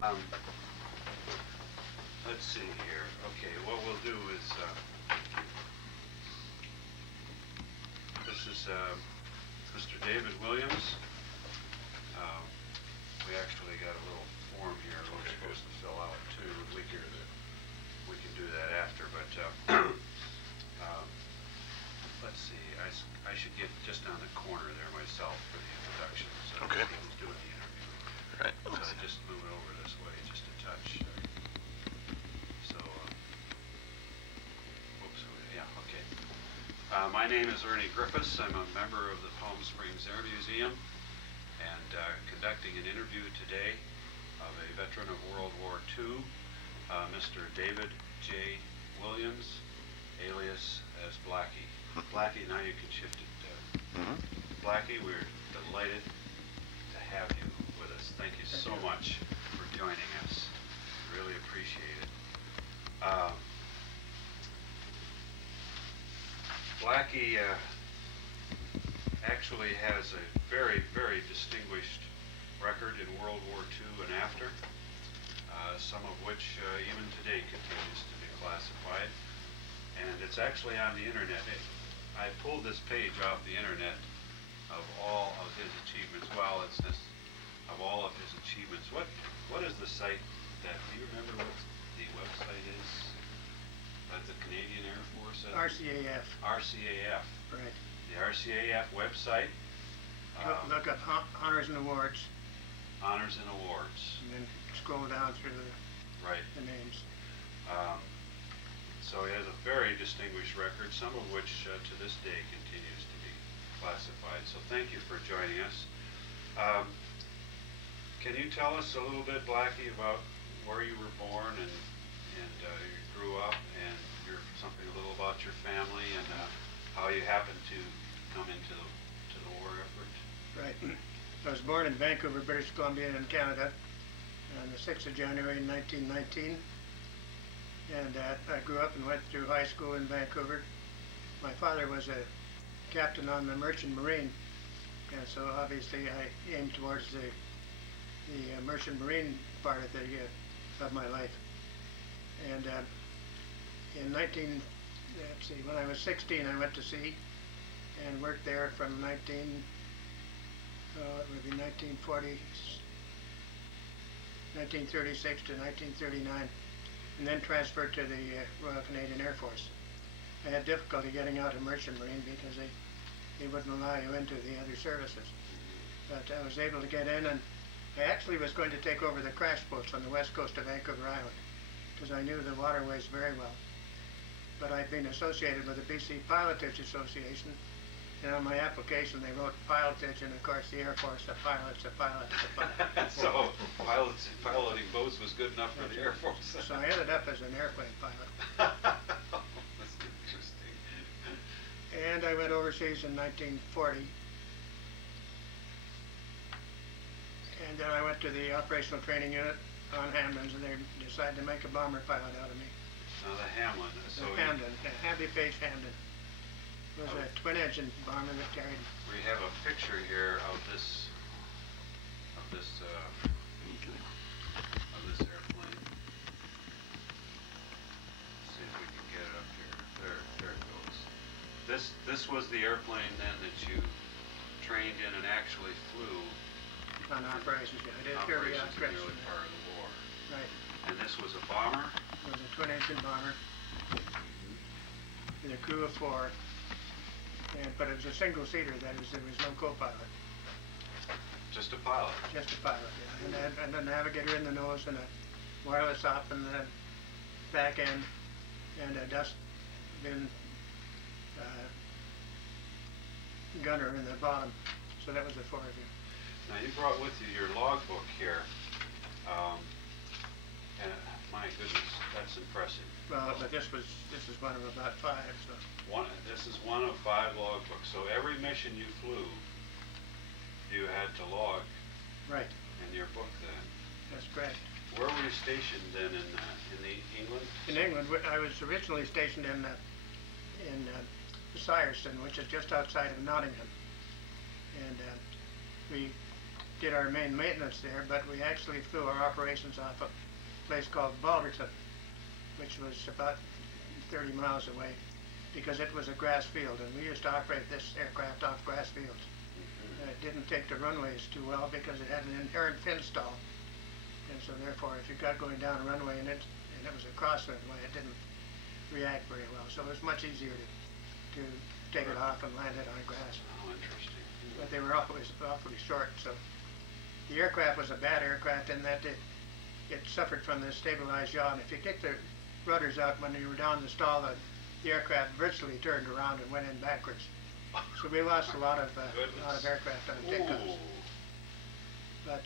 Um, let's see here. Okay, what we'll do is, this is Mr. David Williams. We actually got a little form here we're supposed to fill out too. We can do that after, but let's see. I should get just on the corner there myself for the introduction. So okay. He's doing the interview. Right. So I just move it over this way just a touch. So, oops, yeah, okay. My name is Ernie Griffiths. I'm a member of the Palm Springs Air Museum and conducting an interview today of a veteran of World War II, Mr. David J. Williams, alias as Blackie. Blackie, now you can shift it. Blackie, we're delighted to have you with us. Thank you so much for joining us. Really appreciate it. Blackie actually has a very, very distinguished record in World War II and after, some of which even today continues to be classified. And it's actually on the internet. I pulled this page off the internet of all of his achievements. Well, it's this, of all of his achievements. What is the site that, do you remember what the website is? That the Canadian Air Force has? RCAF. RCAF. Right. The RCAF website. Look up honors and awards. Honors and awards. And then scroll down through the names. So he has a very distinguished record, some of which to this day continues to be classified. So thank you for joining us. Can you tell us a little bit, Blackie, about where you were born and you grew up, and something a little about your family and how you happened to come into the war effort? Right. I was born in Vancouver, British Columbia in Canada on the 6th of January 1919. And I grew up and went through high school in Vancouver. My father was a captain on the Merchant Marine, and so obviously I aimed towards the Merchant Marine part of my life. And in when I was 16, I went to sea and worked there from 1936 to 1939. And then transferred to the Royal Canadian Air Force. I had difficulty getting out of Merchant Marine because they wouldn't allow you into the other services. But I was able to get in, and I actually was going to take over the crash boats on the west coast of Vancouver Island because I knew the waterways very well. But I'd been associated with the BC Pilotage Association, and on my application they wrote pilotage, and of course the Air Force, a pilot's a pilot. So piloting boats was good enough for the Air Force. So I ended up as an airplane pilot. That's interesting. And I went overseas in 1940. And then I went to the operational training unit on Hamdens, and they decided to make a bomber pilot out of me. Now the Hamlin. So Hamden, Happy Page Hamden. It was a twin-engine bomber that carried. We have a picture here of this airplane. Let's see if we can get it up here. There it goes. This was the airplane then that you trained in and actually flew On operations, yeah. I did carry out in the early part of the war. Right. And this was a bomber? It was a twin-engine bomber with a crew of 4. But it was a single-seater, that is, there was no co-pilot. Just a pilot? Just a pilot, yeah. And a navigator in the nose, and a wireless op in the back end, and a dustbin gunner in the bottom. So that was the 4 of you. Now you brought with you your logbook here. And my goodness, that's impressive. Well, but this is one of about 5, so. This is one of 5 logbooks. So every mission you flew, you had to log. Right. In your book then. That's correct. Where were you stationed then in England? In England, I was originally stationed in Syerston, which is just outside of Nottingham, and we did our main maintenance there, but we actually flew our operations off a place called Balderton, which was about 30 miles away, because it was a grass field, and we used to operate this aircraft off grass fields. It didn't take the runways too well because it had an inherent fin stall, and so therefore if you got going down a runway and it was a cross runway, it didn't react very well. So it was much easier to take it off and land it on grass. Oh, interesting. But they were always awfully short, so the aircraft was a bad aircraft in that it suffered from the stabilized yaw, and if you kick the rudders out when you were down the stall, the aircraft virtually turned around and went in backwards. So we lost a lot of aircraft on takeoffs. But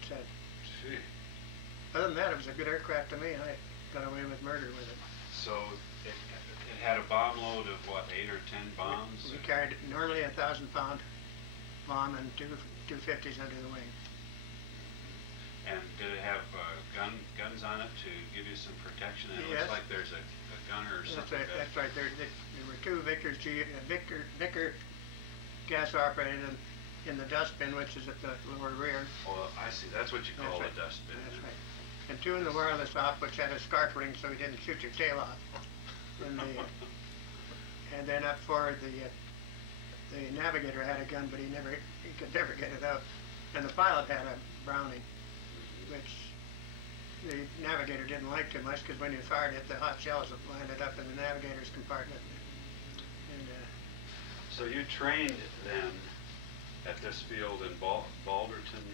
other than that, it was a good aircraft to me. I got away with murder with it. So it had a bomb load of what, 8 or 10 bombs? We carried normally 1,000-pound bomb and two 50s under the wing. And did it have guns on it to give you some protection? It Yes. looks like there's a gunner or something. That's right. There were two Vickers Vicker gas operated in the dustbin, which is at the lower rear. Oh, I see. That's what you call a dustbin. That's right. And two in the wireless op, which had a scarf ring so you didn't shoot your tail off. And then up forward, the navigator had a gun, but he could never get it out. And the pilot had a Browning, which the navigator didn't like too much because when you fired it, the hot shells landed up in the navigator's compartment. And so you trained then at this field in Balderton?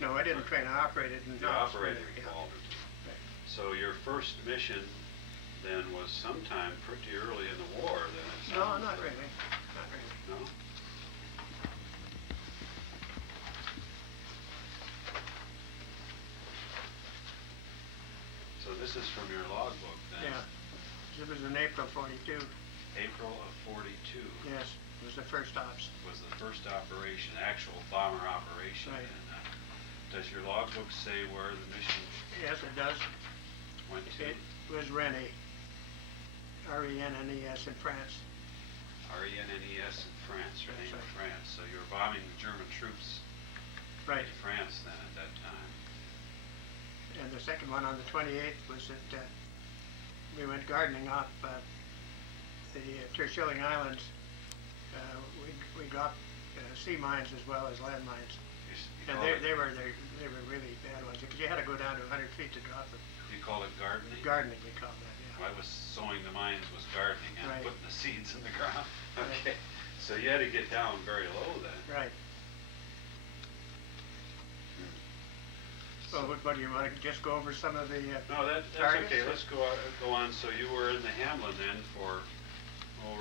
no, I didn't train. I operated in You operated in yeah. Balderton. Right. So your first mission then was sometime pretty early in the war then? No, not really. Not really. No? So this is from your logbook then? Yeah. It was in April '42. April of '42? Yes, it was the first ops. Was the first operation, actual bomber operation. Right. And, does your logbook say where the mission Yes, it does. went to? It was Rennes, R-E-N-N-E-S in France. R-E-N-N-E-S in France, That's Rennes, right. France. So you were bombing the German troops Right. in France then at that time. And the second one on the 28th was that we went gardening off the Terschelling Islands. We dropped sea mines as well as land mines. You And call they were really bad ones because you had to go down to 100 feet to drop them. You call it gardening? Gardening, we call that, yeah. I was sowing the mines was gardening and Right. putting the seeds in the ground. Right. Okay. So you had to get down very low then. Right. So, Well, what do you want to just go over some of the no, that's targets? okay. Let's go on. So you were in the Hamlin then for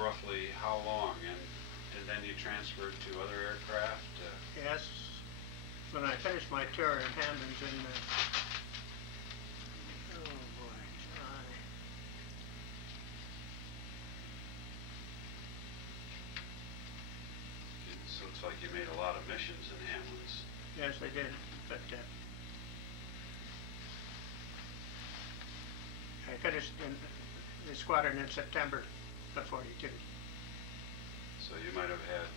roughly how long, and then you transferred to other aircraft? Yes. When I finished my tour in Hamlin's in July. It looks like you made a lot of missions in Hamlin's. Yes, I did, but I finished in the squadron in September of '42. So you might have had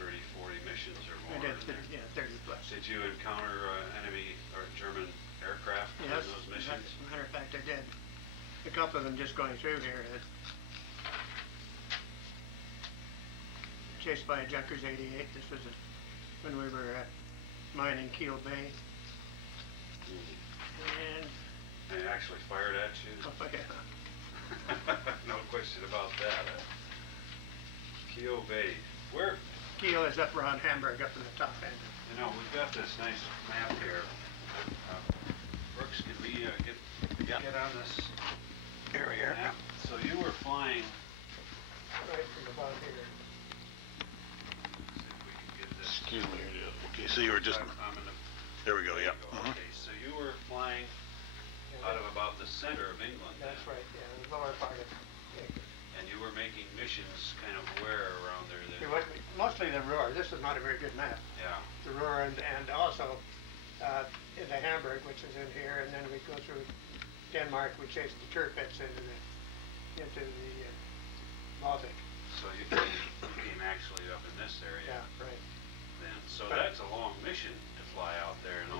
30, 40 missions or I more. did, in there. 30 plus. Did you encounter enemy or German aircraft Yes, in those missions? as a matter of fact, I did. A couple of them just going through here. Chased by a Junkers 88. This was when we were mining Keel Bay. And They actually fired at you? oh, yeah. No question about that. Keel Bay. Where, Kiel is up around Hamburg, up in the top end. you know, we've got this nice map here. Brooks, can we get on this area? Map? So you were flying, Right from about here. see if we can get this. Excuse me. Okay, so you were just, I'm in the, there we go, there yeah. you go. Okay, so you were flying out of about the center of England then. That's right, yeah, the lower part of And you were making missions kind of where around there then? mostly the Ruhr. This is not a very good map. Yeah. The Ruhr and also into Hamburg, which is in here, and then we go through Denmark. We chase the Tirpitz into the Baltic. So you came actually up in this area Yeah, right. then. So But- that's a long mission to fly out there and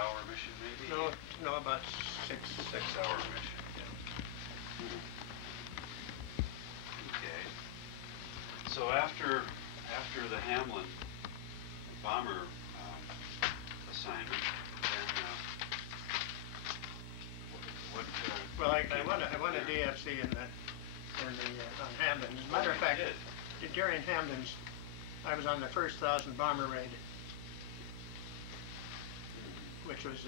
8-hour mission maybe? No, about 6. 6-hour mission. Okay. So after the Hamlin bomber assignment, then what? Well, I won a DFC on Hamden. As a matter of fact, during Hamden's, I was on the first 1,000 bomber raid, which was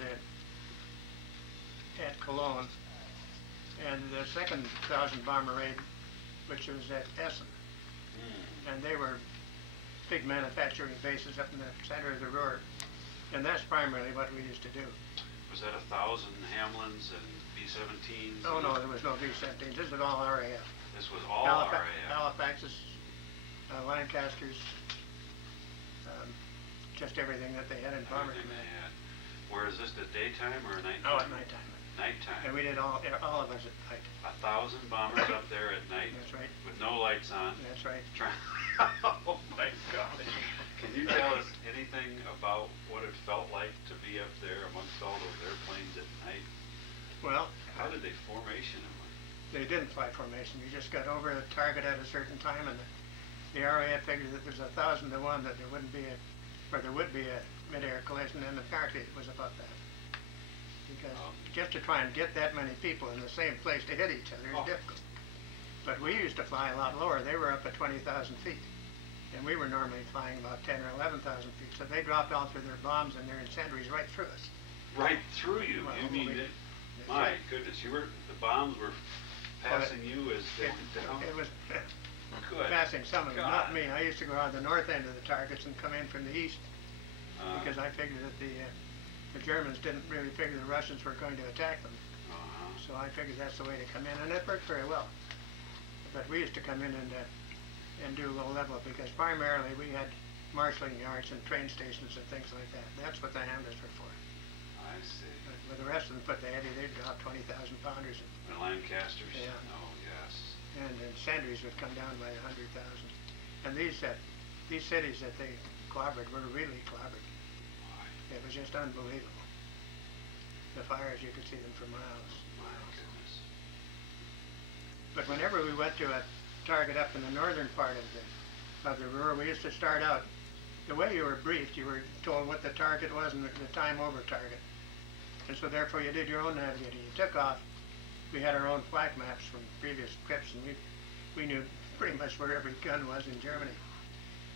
at Cologne, and the second 1,000 bomber raid, which was at Essen. And they were big manufacturing bases up in the center of the Ruhr, and that's primarily what we used to do. Was that 1,000 Hamlins and B-17s? No, there was no B-17s. This was all RAF. This was all RAF. Halifaxes, Lancasters, just everything that they had in bomber Everything command. they had. Where is this, at daytime or at nighttime? Oh, at nighttime. Nighttime. And we did all of us at night. 1,000 bombers up there at night? That's right. With no lights on? That's right. Oh my gosh. Can you tell us anything about what it felt like to be up there amongst all those airplanes at night? Well, how did they formation them? They didn't fly formation. You just got over the target at a certain time, and the RAF figured that there's 1,000 to 1 that there would be a mid-air collision, and apparently it was about that. Because just to try and get that many people in the same place to hit each other is difficult. But we used to fly a lot lower. They were up at 20,000 feet, and we were normally flying about 10 or 11,000 feet. So they dropped off with their bombs and their incendiaries right through us. Right through you? Well, you mean my goodness, the bombs were passing you as they went down? It was Good. passing some of them, not me. I used to go out the north end of the targets and come in from the east because I figured that the Germans didn't really figure the Russians were going to attack them. So I figured that's the way to come in, and it worked very well. But we used to come in and do low level because primarily we had marshalling yards and train stations and things like that. That's what the Hamlins were for. I see. But with the rest of them put the heavy, they'd drop 20,000 pounders. The Lancasters? Yeah. Oh, yes. And incendiaries would come down by 100,000. And these cities that they clobbered were really clobbered. It was just unbelievable. The fires, you could see them for miles. My goodness. But whenever we went to a target up in the northern part of the Ruhr, we used to start out, the way you were briefed, you were told what the target was and the time over target. And so therefore you did your own navigating. You took off. We had our own flak maps from previous trips, and we knew pretty much where every gun was in Germany.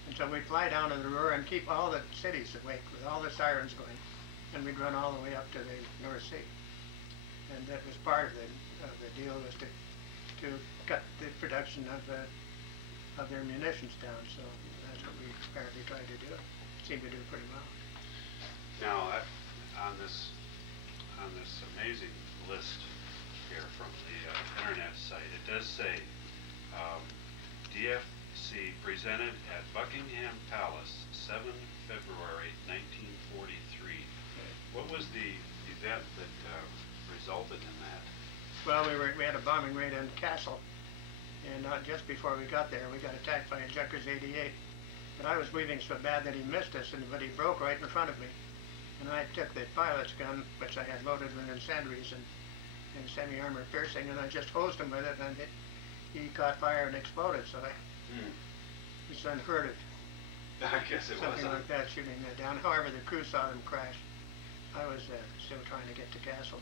And so we'd fly down to the Ruhr and keep all the cities awake with all the sirens going, and we'd run all the way up to the North Sea. And that was part of the deal, was to cut the production of their munitions down. So that's what we apparently tried to do. Seemed to do pretty well. Now, on this amazing list here from the internet site, it does say DFC presented at Buckingham Palace, 7 February 1943. What was the event that resulted in that? Well, we had a bombing raid on the castle, and just before we got there, we got attacked by a Junkers 88. But I was weaving so bad that he missed us, but he broke right in front of me. And I took the pilot's gun, which I had loaded with incendiaries and semi armor piercing, and I just hosed him with it, and he caught fire and exploded. So it's unheard of. I guess it was something like that shooting that down. However, the crew saw them crash. I was still trying to get to Castle.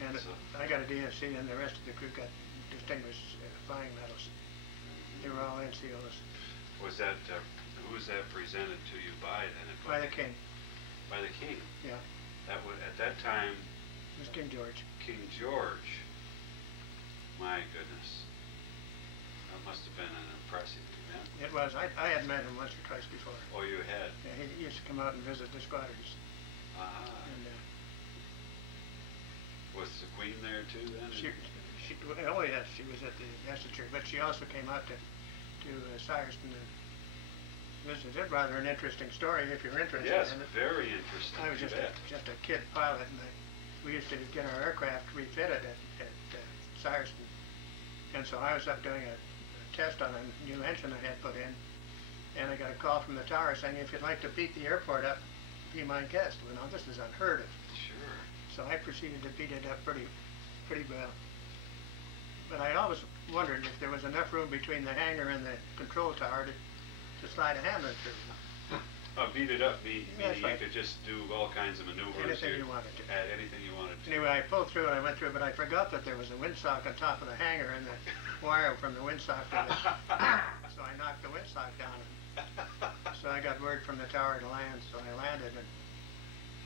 And I got a DFC, and the rest of the crew got distinguished flying medals. They were all NCOs. Was that who was that presented to you by then? By the King. By the King. Yeah. That was at that time. It was King George. King George. My goodness. That must have been an impressive event. It was. I had met him once or twice before. Oh, you had? Yeah, he used to come out and visit the squadrons. And, was the Queen there too then? Oh yes, she was at the Exeter, but she also came out to Syerston and visited. Rather an interesting story if you're interested yes, in it. Very interesting. I was just a kid pilot, and we used to get our aircraft refitted at Syerston, and so I was up doing a test on a new engine I had put in, and I got a call from the tower saying, if you'd like to beat the airport up, be my guest. You know, this is unheard of. Sure. So I proceeded to beat it up pretty well. But I always wondered if there was enough room between the hangar and the control tower to slide a hammer through. Beat it up, meaning That's right. you could just do all kinds of maneuvers. Anything you wanted to. Add anything you wanted to. Anyway, I pulled through and I went through, but I forgot that there was a windsock on top of the hangar and the wire from the windsock to the... So I knocked the windsock down. So I got word from the tower to land, so I landed and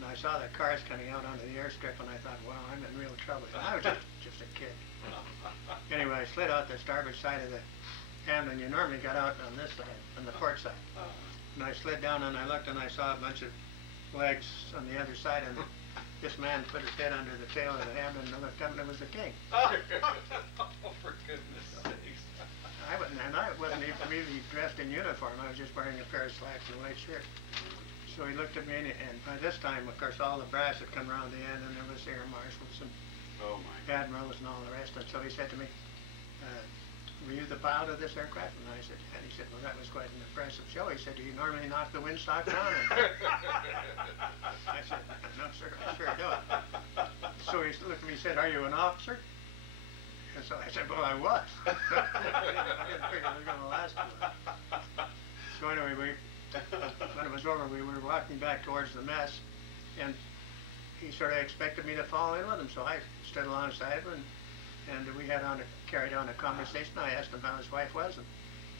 I saw the cars coming out onto the airstrip and I thought, wow, I'm in real trouble. I was just a kid. Anyway, I slid out the starboard side of the Hamlin. You normally got out on this side, on the port side. And I slid down and I looked and I saw a bunch of legs on the other side, and this man put his head under the tail of the Hamlin and looked up and it was the king. Oh, for goodness sakes. I wasn't even really dressed in uniform. I was just wearing a pair of slacks and a white shirt. So he looked at me and by this time, of course, all the brass had come around the end and there was air marshals and admirals and all the rest. And so he said to me, were you the pilot of this aircraft? And I said, yeah. And he said, well, that was quite an impressive show. He said, do you normally knock the windsock down? And I said, no, sir, I sure don't. So he looked at me and said, are you an officer? And so I said, well, I was. I didn't figure it was going to last too long. So anyway, when it was over, we were walking back towards the mess, and he sort of expected me to fall in with him. So I stood alongside him, and we carried on a conversation. I asked him how his wife was, and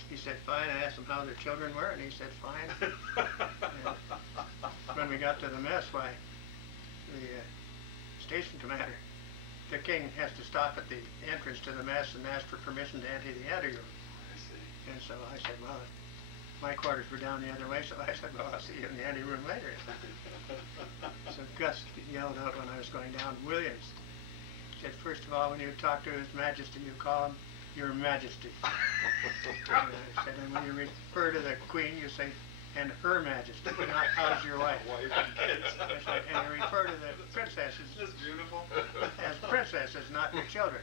he said fine. I asked him how their children were, and he said fine. And when we got to the mess, the station commander, the king has to stop at the entrance to the mess and ask for permission to enter the anteroom. I see. And so I said, well, my quarters were down the other way, so I said, well, I'll see you in the anteroom later. So Gus yelled out when I was going down, Williams said, first of all, when you talk to His Majesty, you call him Your Majesty. And I said, and when you refer to the Queen, you say, and Her Majesty, not how's your wife. Wife and kids. That's right. And you refer to the princesses That's beautiful. as princesses, not your children.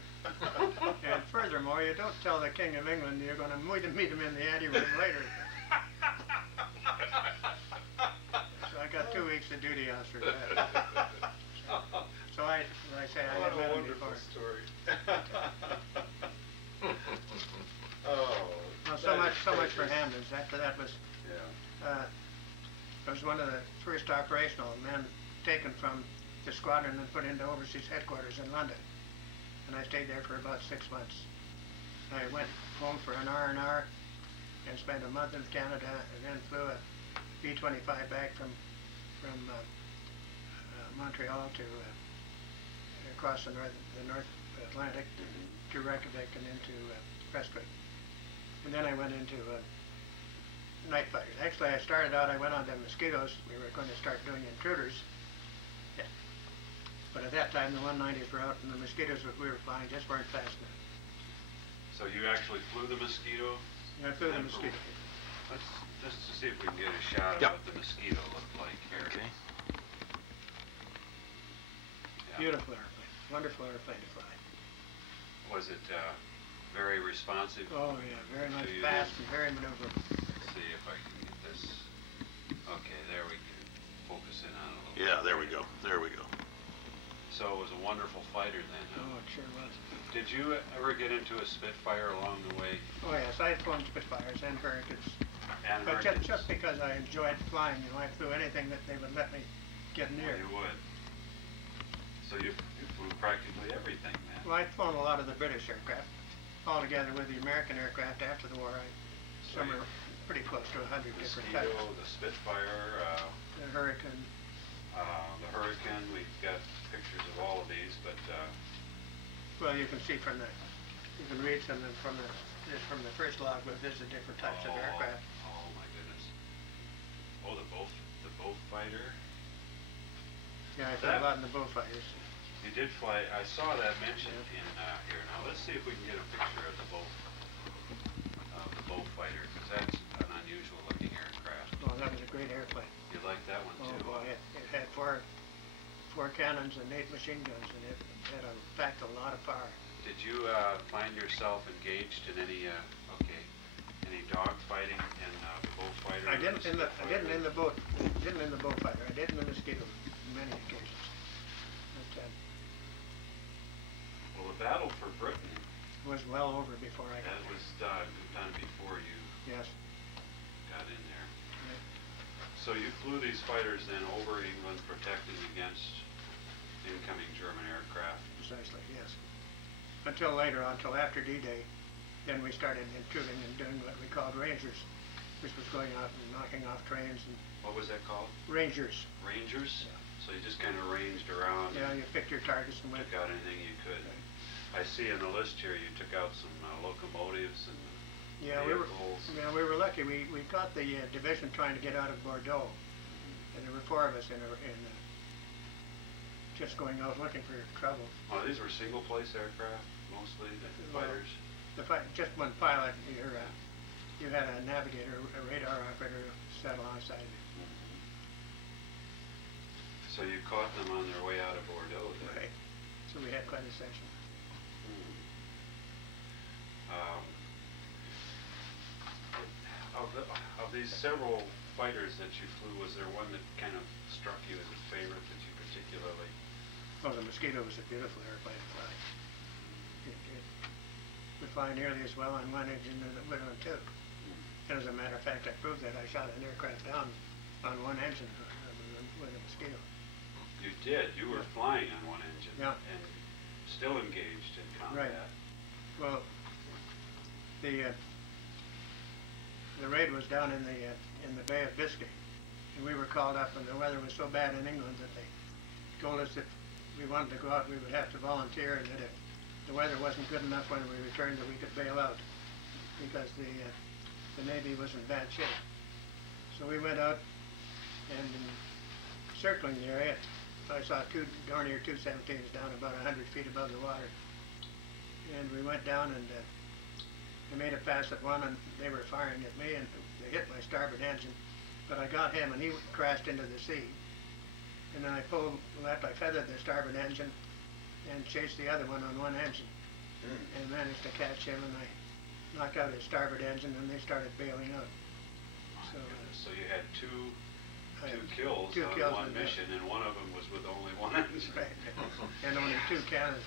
And furthermore, you don't tell the King of England you're going to meet him in the anteroom later. So I got 2 weeks of duty after that. So I say I had met him before. Story. Well, so much for Hamlin's. After that was it was one of the first operational men taken from the squadron and put into overseas headquarters in London. And I stayed there for about 6 months. I went home for an R&R and spent a month in Canada, and then flew a B-25 back from Montreal to across the North Atlantic to Reykjavik and into Prestwick. And then I went into night fighters. Actually, I started out, I went on to mosquitoes. We were going to start doing intruders. Yeah. But at that time, the 190s were out, and the mosquitoes that we were flying just weren't fast enough. So you actually flew the mosquito? I flew the mosquito. Let's just to see if we can get a shot of what the mosquito looked like here. Okay. Yeah. Beautiful airplane. Wonderful airplane to fly. Was it very responsive? Oh yeah, very much to you? fast and very maneuverable. Let's see if I can get this. Okay, there we go. Focus in on it a little bit. Yeah, there we go. There we go. So it was a wonderful fighter then, huh? Oh, it sure was. Did you ever get into a Spitfire along the way? Oh yes, I had flown Spitfires and Hurricanes. And But Hurricanes? just because I enjoyed flying, I flew anything that they would let me get near. Well, you would. So you flew practically everything then. Well, I'd flown a lot of the British aircraft. Altogether with the American aircraft after the war, some are pretty close to 100 different types. Mosquito, the Spitfire, The Hurricane. the Hurricane, we've got pictures of all of these, but Well, you can see you can read from the first logbook. There's the different types of aircraft. Oh my goodness. Oh, the Beaufighter. Yeah, I flew a lot in the Beaufighters. You did fly. I saw that mentioned in here. Now let's see if we can get a picture of the Beaufighter, because that's an unusual looking aircraft. Oh, that was a great airplane. You like that one Oh too? boy, it had four cannons and 8 machine guns, and it had packed a lot of power. Did you find yourself engaged in any dog fighting in the Beaufighter? I didn't in the Spitfire? didn't in the Beaufighter. I did in the Mosquito on many occasions. But Well, the battle for Britain, was well over before I got that there. was done before you Yes. got in there. Right. So you flew these fighters then over England, protecting against incoming German aircraft. Precisely, yes. Until later on, until after D-Day, then we started intruding and doing what we called Rangers, which was going out and knocking off trains and What was that called? Rangers. Rangers? Yeah. So you just kind of ranged around Yeah, and you picked your targets and went. took out anything you could. Right. I see in the list here you took out some locomotives and Yeah, vehicles. we were lucky. We caught the division trying to get out of Bordeaux, and there were four of us in just going out looking for trouble. Oh, these were single place aircraft mostly, the Well, fighters? Just one pilot. You had a navigator, a radar operator sat alongside you. So you caught them on their way out of Bordeaux then? Right. So we had quite a section. Of these several fighters that you flew, was there one that kind of struck you as a favorite that you particularly? Oh, the Mosquito was a beautiful airplane to fly. It would fly nearly as well on one engine as it would on two. And as a matter of fact, I proved that. I shot an aircraft down on one engine with a Mosquito. You did. You were flying on one engine. Yeah. And still engaged in Right. combat. Well, the raid was down in the Bay of Biscay, and we were called up, and the weather was so bad in England that they told us if we wanted to go out, we would have to volunteer, and that if the weather wasn't good enough when we returned, that we could bail out, because the Navy was in bad shape. So we went out, and circling the area, I saw two Dornier 217s down about 100 feet above the water, and we went down and I made a pass at one, and they were firing at me, and they hit my starboard engine, but I got him, and he crashed into the sea. And then I pulled left, I feathered the starboard engine, and chased the other one on one engine, and managed to catch him, and I knocked out his starboard engine, and they started bailing out. My So, goodness. So you had two I had kills two on kills one in that. mission, and one of them was with only one engine. Right. And only two of the cannons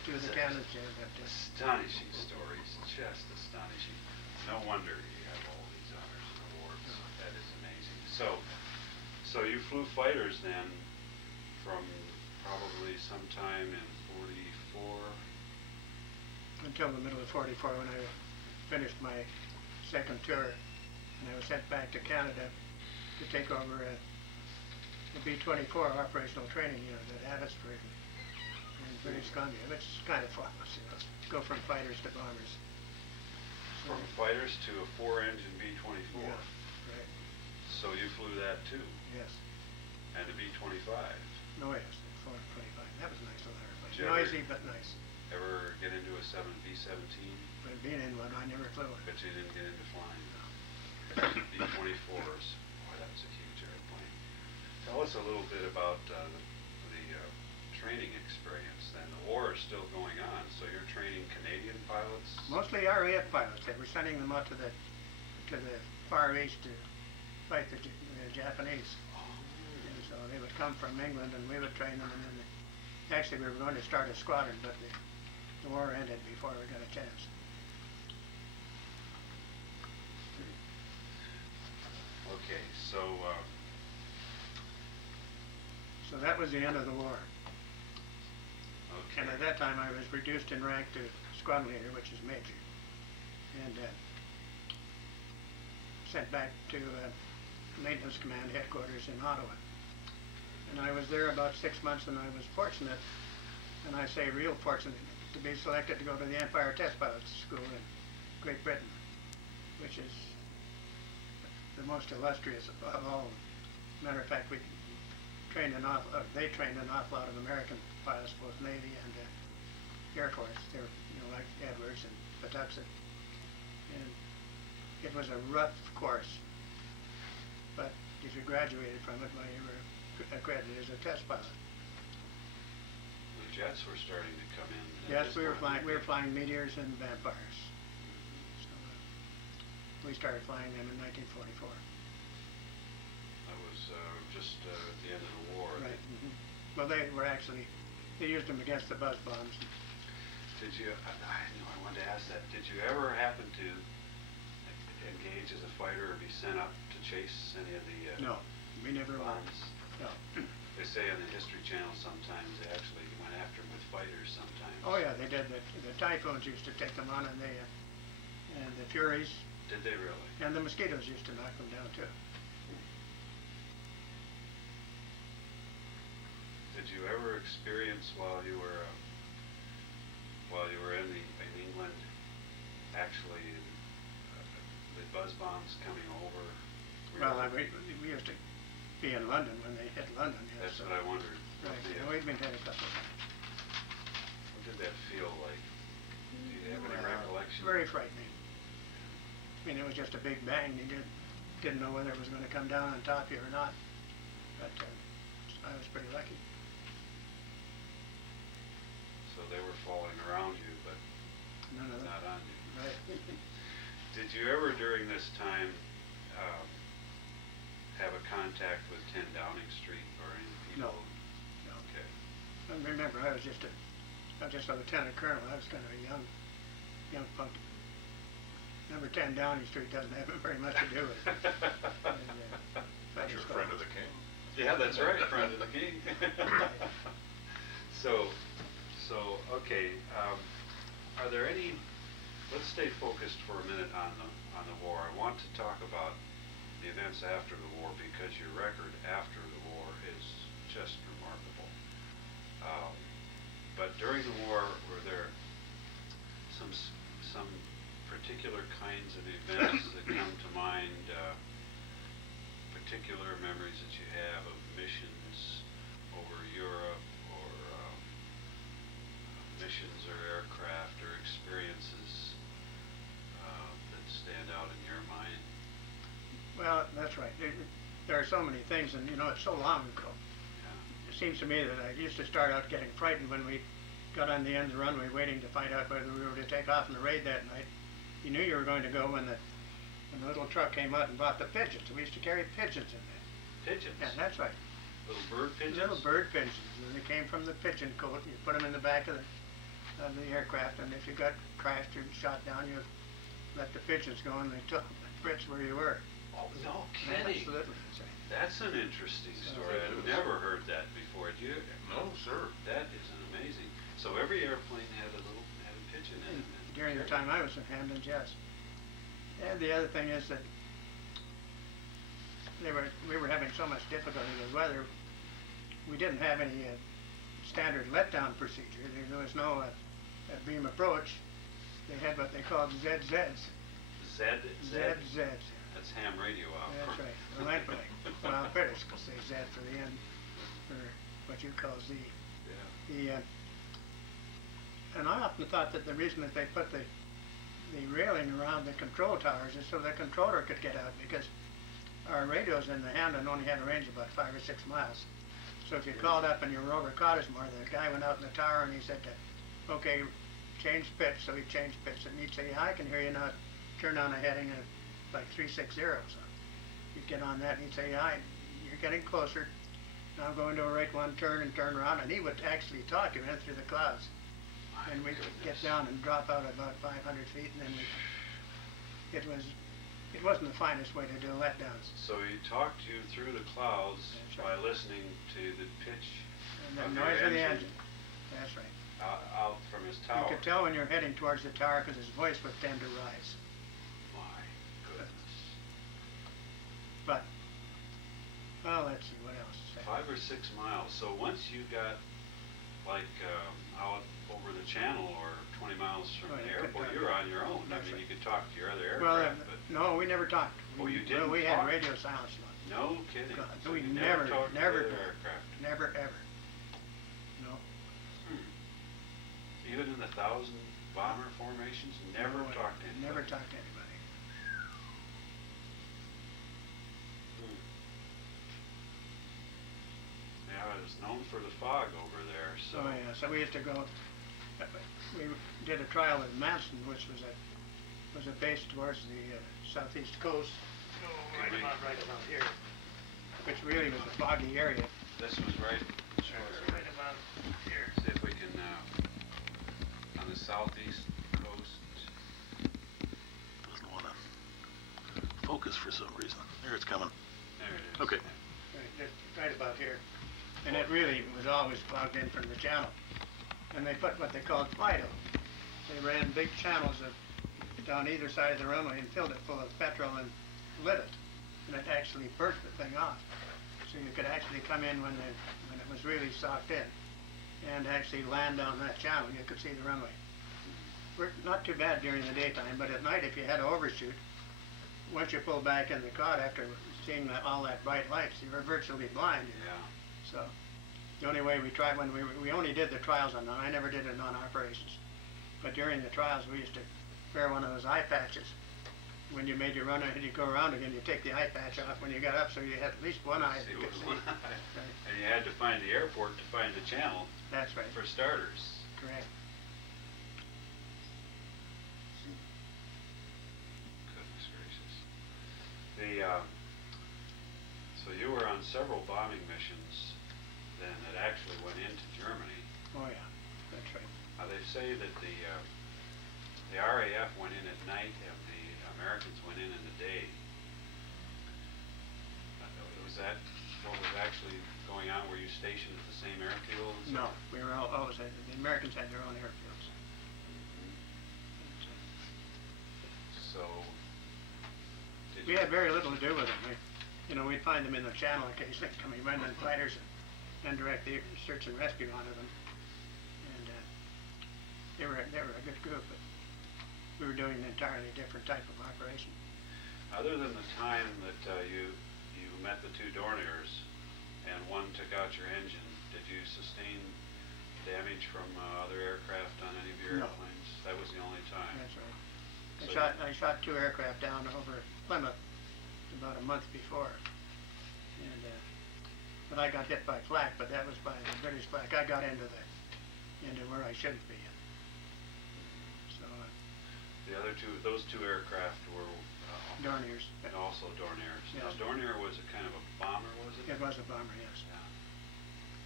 jammed up to. Astonishing stories, just astonishing. No wonder you have all these honors and awards. That is amazing. So you flew fighters then from probably sometime in 44? Until the middle of 44 when I finished my second tour, and I was sent back to Canada to take over the B-24 operational training unit at Abbotsford in British Columbia, which is kind of fun, go from fighters to bombers. From fighters to a 4-engine B-24. Yeah, right, So you flew that too, yes. and the B-25. No, yes, 425. That was a nice little Did you airplane. ever- Noisy, but nice. Ever get into a B-17? But being in one, I never flew it. But you didn't get into flying. B-24s, boy, that was a huge airplane. Tell us a little bit about the training experience then. The war is still going on, so you're training Canadian pilots? Mostly RAF pilots. They were sending them out to the Far East to fight the Japanese. And so they would come from England, and we would train them. And then actually we were going to start a squadron, but the war ended before we got a chance. Okay, so So that was the end of the war. okay. And at that time I was reduced in rank to squadron leader, which is major, and sent back to maintenance command headquarters in Ottawa. And I was there about 6 months, and I was fortunate, and I say real fortunate, to be selected to go to the Empire Test Pilots School in Great Britain, which is the most illustrious of all. Matter of fact, they trained an awful lot of American pilots, both Navy and Air Force. They were, like Edwards and Patuxent. And it was a rough course, but if you graduated from it, well, you were accredited as a test pilot. The jets were starting to come in. Yes, we were flying Meteors and Vampires. So we started flying them in 1944. Well, they used them against the buzz bombs. Did you, I knew I wanted to ask that, did you ever happen to engage as a fighter or be sent up to chase any of the No, we never were. bombs? No. They say on the History Channel sometimes they actually went after them with fighters sometimes. Oh yeah, they did. The Typhoons used to take them on, and the Furies Did they really? and the Mosquitoes used to knock them down too. Did you ever experience while you were in England, actually the buzz bombs coming over? Well, we used to be in London when they hit London. Yes, That's what I wondered. Right. We've been hit a couple of times. What did that feel like? Do you have any recollection? Very frightening. I mean, it was just a big bang. You didn't know whether it was going to come down on top of you or not. But I was pretty lucky. So they were falling around you, but None of them. not on you. Right. Did you ever during this time have a contact with 10 Downing Street or any people? No. Okay. I remember I was just a lieutenant colonel. I was kind of a young punk. Number 10 Downing Street doesn't have very much to do with it. That's your friend of the king. Yeah, that's right, friend of the king. So, okay, are there any, let's stay focused for a minute on the war. I want to talk about the events after the war because your record after the war is just remarkable. But during the war, were there some particular kinds of events that come to mind, particular memories that you have of missions over Europe or missions or aircraft or experiences that stand out in your mind? Well, that's right. There are so many things, and it's so long ago. Yeah. It seems to me that I used to start out getting frightened when we got on the end of the runway waiting to find out whether we were to take off in the raid that night. You knew you were going to go when the little truck came out and brought the pigeons. We used to carry pigeons in there. Pigeons? Yeah, that's right. Little bird pigeons? Little bird pigeons. And they came from the pigeon cote. You put them in the back of the aircraft, and if you got crashed or shot down, you let the pigeons go, and they took the Brits where you were. Oh, no kidding. Absolutely. That's right. That's an interesting story. I've never heard that before. Do you? No, sir. That is amazing. So every airplane had a pigeon in it. During the time I was in Hamden, yes. And the other thing is that we were having so much difficulty with weather. We didn't have any standard letdown procedure. There was no beam approach. They had what they called ZZs. ZZs. That's ham radio out. That's right. Well, British will say Z for the end, or what you call Z. Yeah. And I often thought that the reason that they put the railing around the control towers is so the controller could get out, because our radios in the Hamden only had a range of about 5 or 6 miles. So if you called up and you were over Cottesmore, the guy went out in the tower and he said, okay, change pitch. So he changed pitch, and he'd say, I can hear you now, turn on a heading of like 360. So you'd get on that and he'd say, you're getting closer. Now go into a right one, turn and turn around, and he would actually talk you in through the clouds. And we'd get down and drop out about 500 feet, and then it wasn't the finest way to do letdowns. So he talked you through the clouds by listening to the pitch And the of noise your of the engine engine. That's right. out from his tower. You could tell when you're heading towards the tower because his voice would tend to rise. My goodness. But, well, let's see, what else to say? 5 or 6 miles. So once you got out over the channel or 20 miles from the airport, you're on your own. That's I mean, right. you could talk to your other Well, aircraft, but no, we never talked. Oh, you didn't We talk? had radio silence. no kidding. God, So we you never talked to the other aircraft. Never, ever. No. Even in the 1,000 bomber formations, never No, talked to anybody. Never talked to anybody. Yeah, it was known for the fog over there, so. Oh, yeah, so we used to go, we did a trial at Manson, which was a base towards the southeast coast. Right about here. Which really was a foggy area. This was right show us Right about here. see if we can, on the southeast coast. Doesn't want to focus for some reason. There, it's coming. There it is. Okay. Right, just right about here. And it really was always plugged in from the channel. And they put what they called Fido. They ran big channels down either side of the runway and filled it full of petrol and lit it. And it actually burnt the thing off. So you could actually come in when it was really socked in and actually land down that channel. You could see the runway. Worked not too bad during the daytime, but at night if you had to overshoot, once you pulled back in the cot after seeing all that bright lights, you were virtually blind. Yeah. So the only way we tried, when we only did the trials on them, I never did it on operations. But during the trials we used to wear one of those eye patches. When you made your run and you go around again, you take the eye patch off when you got up so you had at least one eye that See you what could was see. one eye. Right. And you had to find the airport to find the channel That's right. for starters. Correct. Goodness gracious. So you were on several bombing missions then that actually went into Germany. Oh yeah, that's right. Now they say that the RAF went in at night and the Americans went in the day. Was that what was actually going on? Were you stationed at the same airfields? No, we were always, the Americans had their own airfields. So, We had very little to do with them. We'd find them in the channel occasionally, coming running fighters and direct the search and rescue onto them. And they were a good group, but we were doing an entirely different type of operation. other than the time that you met the two Dorniers and one took out your engine, did you sustain damage from other aircraft on any of your No. airplanes? That was the only time. That's right. So I shot two aircraft down over Plymouth about a month before. And but I got hit by flak, but that was by the British flak. I got into where I shouldn't be. So The other two, those two aircraft were Dorniers. and also Dorniers. Yes. Now Dornier was a kind of a bomber, was it? It was a bomber, yes. Yeah.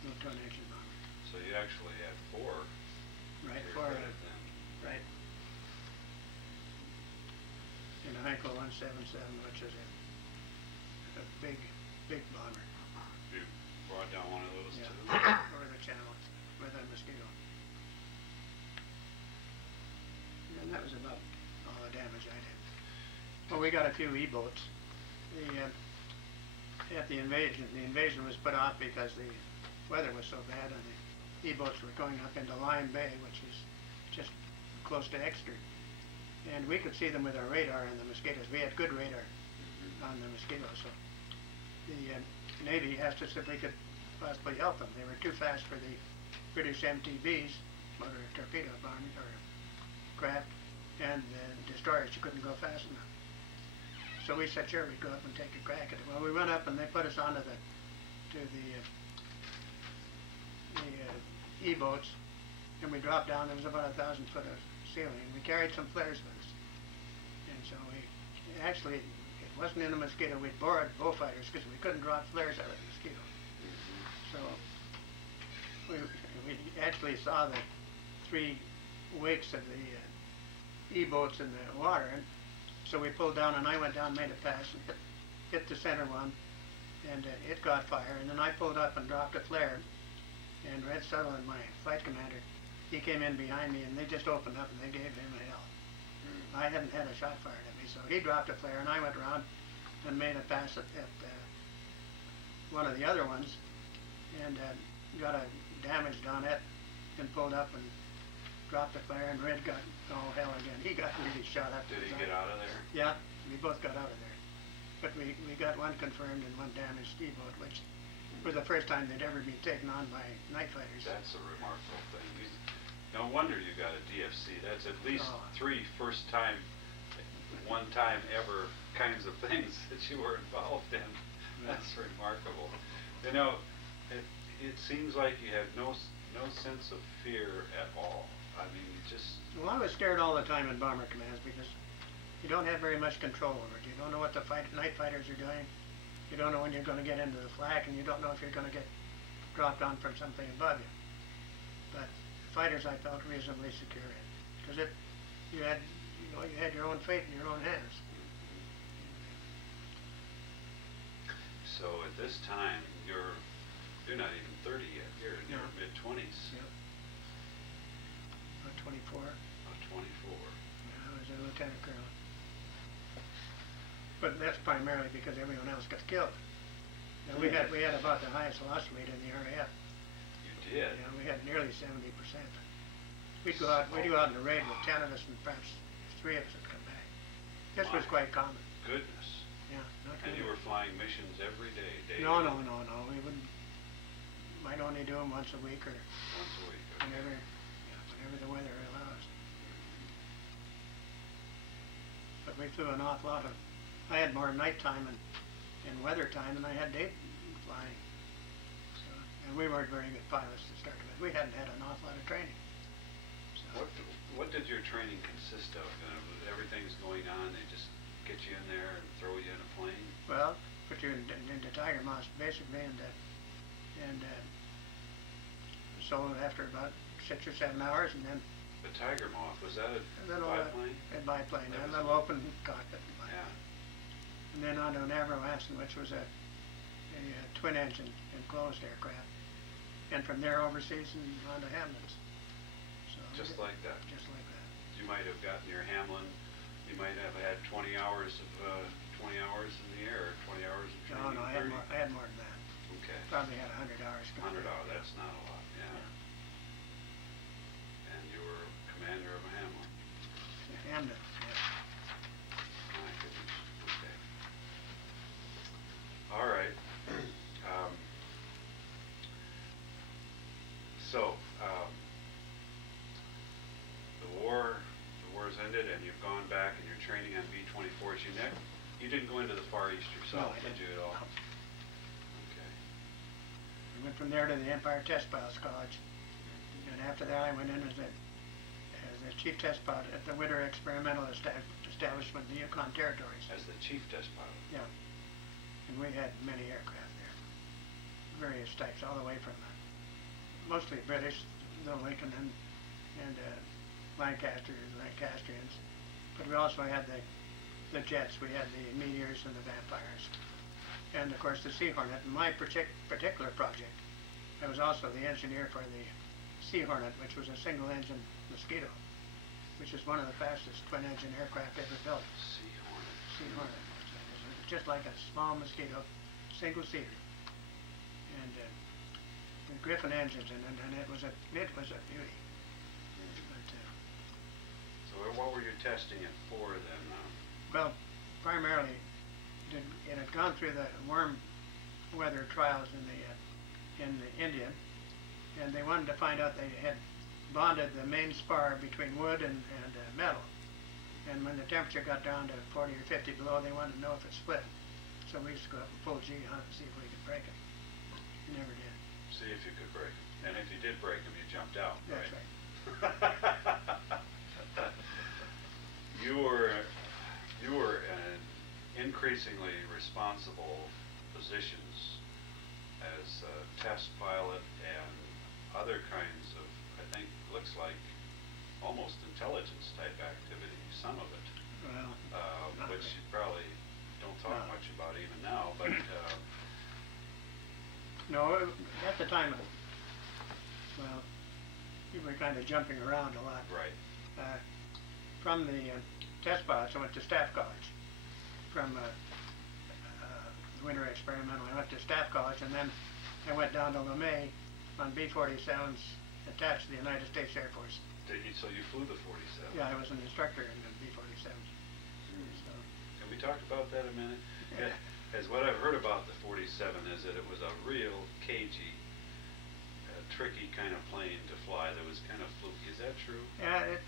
Little twin engine bomber. So you actually had four. Right, to your four. credit then. Right. And a Heinkel 177, which is a big bomber. You brought down one of those Yeah. too. Over the channel with a Mosquito. And that was about all the damage I did. Well, we got a few E-boats. At the invasion was put off because the weather was so bad and the E-boats were going up into Lime Bay, which is just close to Exeter. And we could see them with our radar and the Mosquitoes. We had good radar on the Mosquitoes, so the Navy asked us if we could possibly help them. They were too fast for the British MTBs, motor torpedo bombers or craft, and the destroyers. You couldn't go fast enough. So we said, sure, we'd go up and take a crack at it. Well, we went up and they put us onto the E-boats, and we dropped down. There was about 1,000 foot of ceiling. We carried some flares with us, and so we actually, it wasn't in the Mosquito. We borrowed Beaufighters because we couldn't drop flares out of the Mosquito. So we actually saw the three wakes of the E-boats in the water, and so we pulled down, and I went down, made a pass, and hit the center one, and it caught fire. And then I pulled up and dropped a flare, and Red Sutherland, my flight commander, he came in behind me, and they just opened up, and they gave him hell. I hadn't had a shot fired at me, so he dropped a flare, and I went around and made a pass at one of the other ones, and got a damaged on it, and pulled up and dropped a flare, and Red got all hell again. He got really shot up. Did he get out of there? Yeah, we both got out of there. But we got one confirmed and one damaged E-boat, which was the first time they'd ever been taken on by night fighters. That's a remarkable thing. No wonder you got a DFC. That's at least three first time, one time ever kinds of things that you were involved in. That's remarkable. You know, it seems like you have no sense of fear at all. I mean, you just... Well, I was scared all the time in bomber commands because you don't have very much control over it. You don't know what the night fighters are doing. You don't know when you're going to get into the flak, and you don't know if you're going to get dropped on from something above you. But fighters, I felt reasonably secure in, because you had your own fate in your own hands. So at this time, you're not even 30 yet. You're in your No. mid-20s. Yep. About 24. 24. Yeah, I was a lieutenant colonel. But that's primarily because everyone else got killed. And we had about the highest loss rate in the RAF. You did? Yeah, we had nearly 70%. We'd go out on the raid with 10 of us, and perhaps 3 of us would come back. This was quite common. Goodness. Yeah, not And good. you were flying missions every day? No. We wouldn't. Might only do them once a week or Once a week. Okay. whenever the weather allows. But we flew an awful lot of. I had more nighttime and weather time than I had day flying. So, and we weren't very good pilots to start with. We hadn't had an awful lot of training. So, What did your training consist of? Everything's going on, they just get you in there and throw you in a plane? well, put you into Tiger Moss basically, and so after about 6 or 7 hours, and then The Tiger Moth, was that a little biplane? biplane, That a was little open cockpit. Yeah. And then onto an Avroassin, which was a twin-engine enclosed aircraft, and from there overseas and onto Hamlin's. So Just like that. Just like that. You might have gotten your Hamlin, you might have had 20 hours in the air, 20 hours of training. No, I had more than that. Okay. Probably had 100 hours. 100 hours, that's not a lot, yeah. And you were commander of a Hamlin. Hamlin, yeah. My goodness, okay. All right. The war's ended and you've gone back and you're training on B-24s. You didn't go into the Far East yourself, No, I did you at all? No. Okay. I went from there to the Empire Test Pilots College, and after that I went in as the chief test pilot at the Winter Experimental Establishment in the Yukon Territories. As the chief test pilot? Yeah. And we had many aircraft there, various types, all the way from mostly British, the Lincoln and Lancastrians, but we also had the jets. We had the Meteors and the Vampires, and of course the Sea Hornet. In my particular project, I was also the engineer for the Sea Hornet, which was a single-engine Mosquito, which is one of the fastest twin-engine aircraft ever built. Sea Hornet. Sea Hornet. It's just like a small Mosquito, single-seater, and the Griffin engines, and it was a beauty. But, So what were you testing it for then? well, primarily, it had gone through the warm weather trials in the Indian, and they wanted to find out they had bonded the main spar between wood and metal. And when the temperature got down to 40 or 50 below, they wanted to know if it split. So we used to go up and full G on it and see if we could break it. We never did. See if you could break them. And if you did break them, you jumped out, That's right? right. You were in increasingly responsible positions as a test pilot and other kinds of, I think, looks like almost intelligence type activity, some of it, Well, not which really. you probably don't talk No. much about even now, but No, at the time, well, we were kind of jumping around a lot. right. From the test pilots, I went to staff college. From the Winter Experimental, I went to staff college, and then I went down to LeMay on B-47s attached to the United States Air Force. So you flew the 47? Yeah, I was an instructor in the B-47s. So, Can we talk about that a minute? Yeah. As what I've heard about the 47 is that it was a real cagey, tricky kind of plane to fly that was kind of fluky. Is that true? yeah, it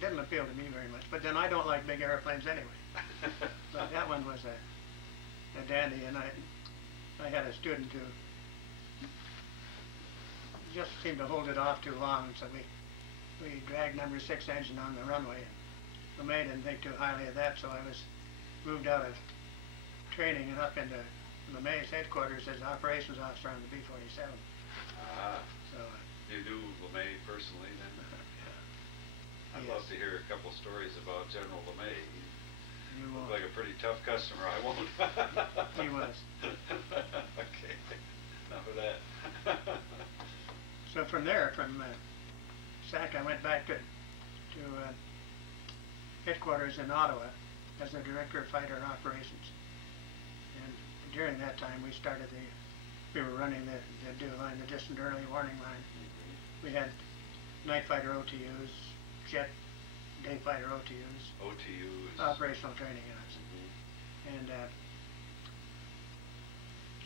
didn't appeal to me very much, but then I don't like big airplanes anyway. But that one was a dandy, and I had a student who just seemed to hold it off too long, so we dragged number 6 engine on the runway. And LeMay didn't think too highly of that, so I was moved out of training and up into LeMay's headquarters as operations officer on the B-47. Ah, So, you knew LeMay personally then? I'd Yes. love to hear a couple stories about General LeMay. He you looked won't. like a pretty tough customer. I won't. He was. Okay, enough of that. So from there, from SAC, I went back to headquarters in Ottawa as the director of fighter operations. And during that time, we were running the DEW line, the distant early warning line. We had night fighter OTUs, jet day fighter OTUs, OTUs. operational training units. And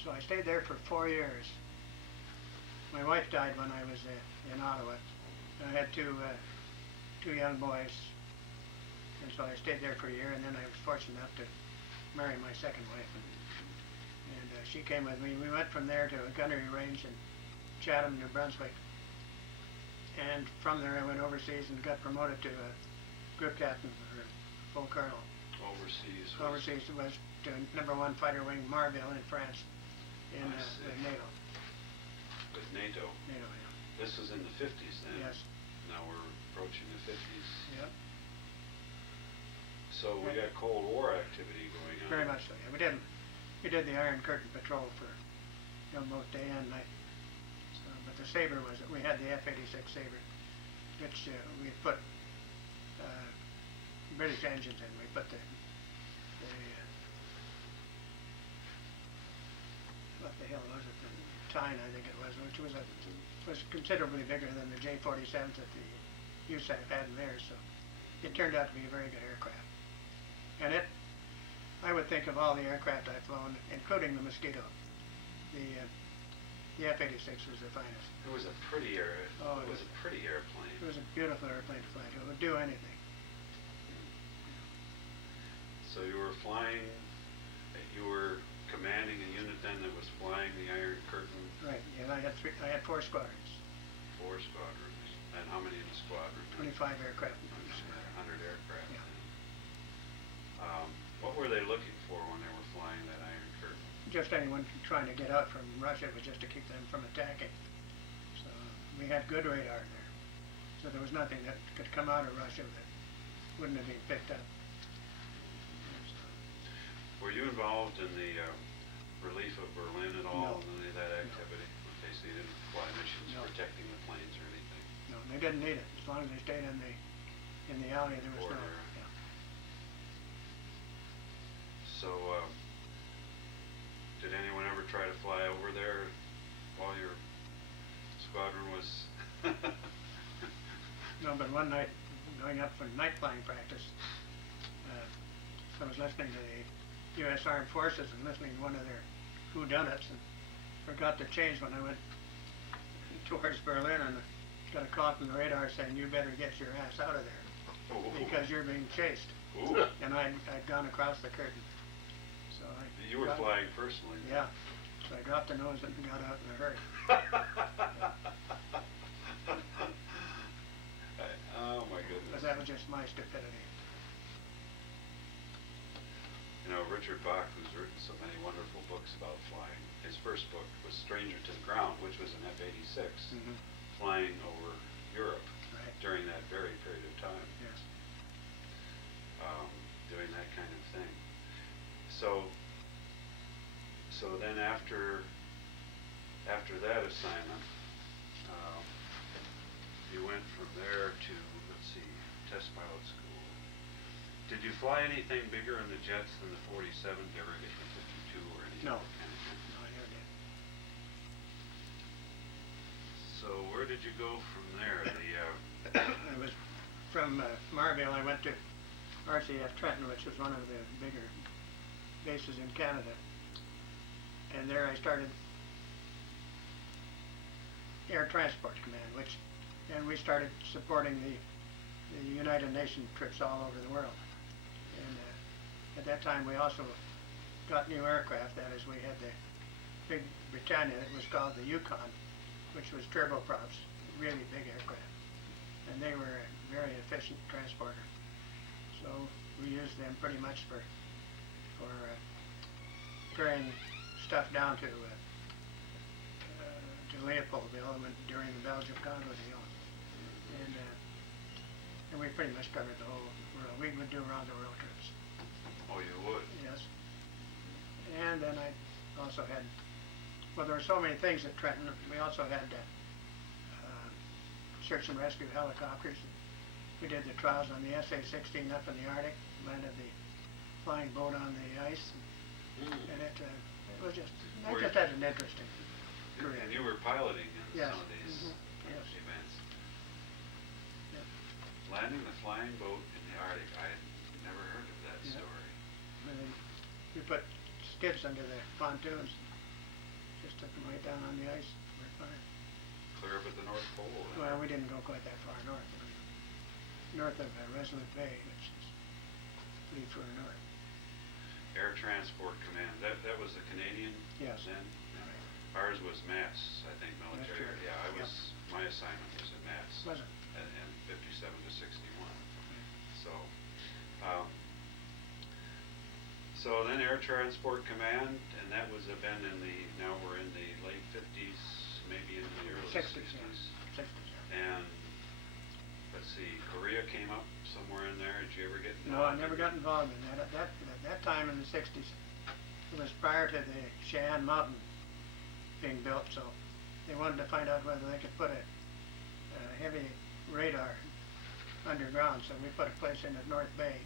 so I stayed there for 4 years. My wife died when I was in Ottawa. I had two young boys, and so I stayed there for a year, and then I was fortunate enough to marry my second wife, and she came with me. We went from there to a gunnery range in Chatham, New Brunswick, and from there I went overseas and got promoted to a group captain or full colonel. Overseas. Overseas was to number 1 fighter wing Marville in France, in I see. with NATO. With NATO. NATO, yeah. This was in the 50s then? Yes. Now we're approaching the 50s. Yep. So we got Cold War activity going on. Very much so. Yeah, we did the Iron Curtain patrol for both day and night. So, but the Sabre we had the F-86 Sabre, which we put British engines in. We put what the hell was it? The Tyne, I think it was, which was considerably bigger than the J-47s that the USAF had in theirs. So it turned out to be a very good aircraft. And I would think of all the aircraft I've flown, including the Mosquito, the F-86 was the finest. It was a pretty Oh, it was a pretty airplane. It was a beautiful airplane to fly. It would do anything. So you were flying, you were commanding a unit then that was flying the Iron Curtain. Right. Yeah, I had 4 squadrons. 4 squadrons. And how many in a squadron? 25 aircraft. 100 aircraft. Yeah. What were they looking for when they were flying that Iron Curtain? Just anyone trying to get out from Russia was just to keep them from attacking. So we had good radar there. So there was nothing that could come out of Russia that wouldn't have been picked up. Were you involved in the relief of Berlin at all? No. In any of that activity? Okay, so you didn't fly missions No. protecting the planes or anything? No, they didn't need it. As long as they stayed in the alley, there was no. Border. Yeah. So, did anyone ever try to fly over there while your squadron was... No, but one night, going up for night flying practice, I was listening to the U.S. Armed Forces and listening to one of their whodunits and forgot to change when I went towards Berlin, and got a call from the radar saying, "You better get your ass out of there because you're being chased." Ooh. And I'd gone across the curtain. So You were flying personally? Yeah. So I dropped the nose and got out in a hurry. Oh my But goodness. that was just my stupidity. You know, Richard Bach, who's written so many wonderful books about flying, his first book was Stranger to the Ground, which was an F-86 flying over Europe during that very period of time. Yes. Doing that kind of thing. So then after that assignment, you went from there to, let's see, test pilot school. Did you fly anything bigger in the jets than the 47? Did you ever get the 52 or anything? No. Kind of thing? No, I never did. So where did you go from there? I was from Marville. I went to RCF Trenton, which was one of the bigger bases in Canada, and there I started Air Transport Command, and we started supporting the United Nations trips all over the world. And at that time, we also got new aircraft. That is, we had the big Britannia that was called the Yukon, which was turboprops, really big aircraft, and they were a very efficient transporter. So we used them pretty much for carrying stuff down to Leopoldville during the Belgium-Congo deal, and we pretty much covered the whole world. We would do round-the-world trips. Oh, you would? Yes. And then I also had, well, there were so many things at Trenton. We also had search and rescue helicopters. We did the trials on the SA-16 up in the Arctic, landed the flying boat on the ice, and it was just, I just had an interesting career. And you were piloting in Yes. some of these Yes. events. Yep. Landing the flying boat in the Arctic, I had never heard of that Yeah. story. We put skids under the pontoons, just took them right down on the ice. We're fine. Clear up at the North Pole. then. Well, we didn't go quite that far north. North of Resolute Bay, which is pretty far north. Air Transport Command, that was the Canadian Yes. then? Yeah. Right. Ours was MATS, I think, military. That's right. Yeah, Yep. my assignment was at MATS. Was it? And 57 to 61. Okay. So then Air Transport Command, and that was been now we're in the late 50s, maybe in the early 60s. 60s. 60s, yeah. And, let's see, Korea came up somewhere in there. Did you ever get No, I involved? never got involved in that. At that time in the 60s, it was prior to the Cheyenne Mountain being built, so they wanted to find out whether they could put a heavy radar underground, so we put a place in at North Bay,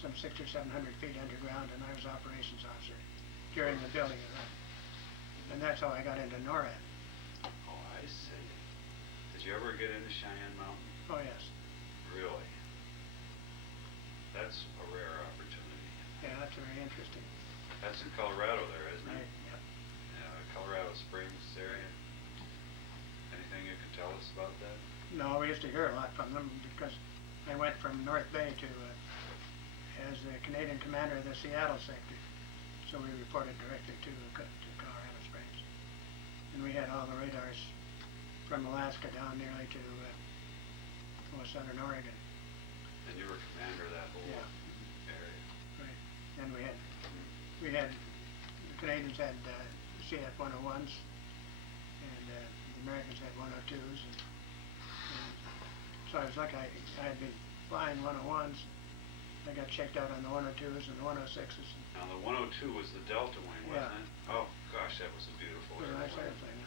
some 600 or 700 feet underground, and I was operations officer during the building of that. And that's how I got into NORAD. Oh, I see. Did you ever get into Cheyenne Mountain? Oh, yes. Really? That's a rare opportunity. Yeah, that's very interesting. That's in Colorado there, isn't Right, it? yep. Colorado Springs area. Anything you can tell us about that? No, we used to hear a lot from them because I went from North Bay to, as the Canadian commander of the Seattle sector. So we reported directly to Colorado Springs. And we had all the radars from Alaska down nearly to southern Oregon. And you were commander of that whole Yeah. area. Right. And we had, the Canadians had CF-101s, and the Americans had 102s. And so I was lucky, I had been flying 101s. I got checked out on the 102s and the 106s. Now the 102 was the Delta wing, wasn't Yeah. it? Oh gosh, that was a beautiful It was a nice airplane. airplane.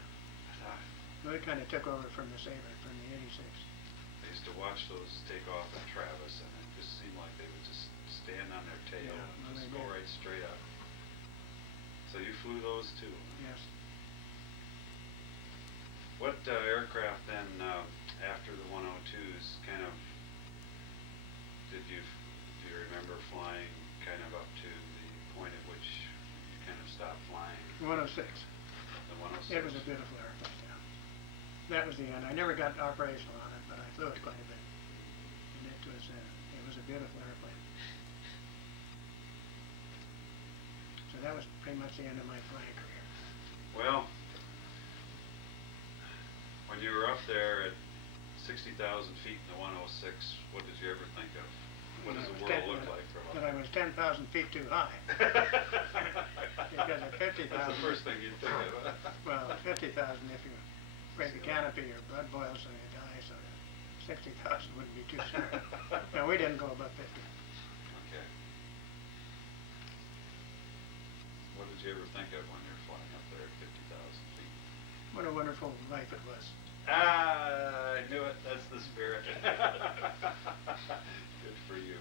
Ah, We kind of took over from the Sabre, from the 86. I used to watch those take off at Travis, and it just seemed like they would just stand on their tail Yeah, and well, just they go did. right straight up. So you flew those too? Yes. What aircraft then, after the 102s, kind of, do you remember flying kind of up to the point at which you kind of stopped flying? 106. The 106? It was a beautiful airplane, yeah. That was the end. I never got operational on it, but I flew it quite a bit. And it was a beautiful airplane. So that was pretty much the end of my flying career. Well, when you were up there at 60,000 feet in the 106, what did you ever think of? What does the world look like from up That I there? was 10,000 feet too high. Because at 50,000... That's the first thing you'd think of. Well, 50,000, if you break the canopy, your blood boils so you die, so 60,000 wouldn't be too smart. No, we didn't go above 50. Okay. What did you ever think of when you were flying up there at 50,000 feet? What a wonderful life it was. Ah, I knew it. That's the spirit. Good for you.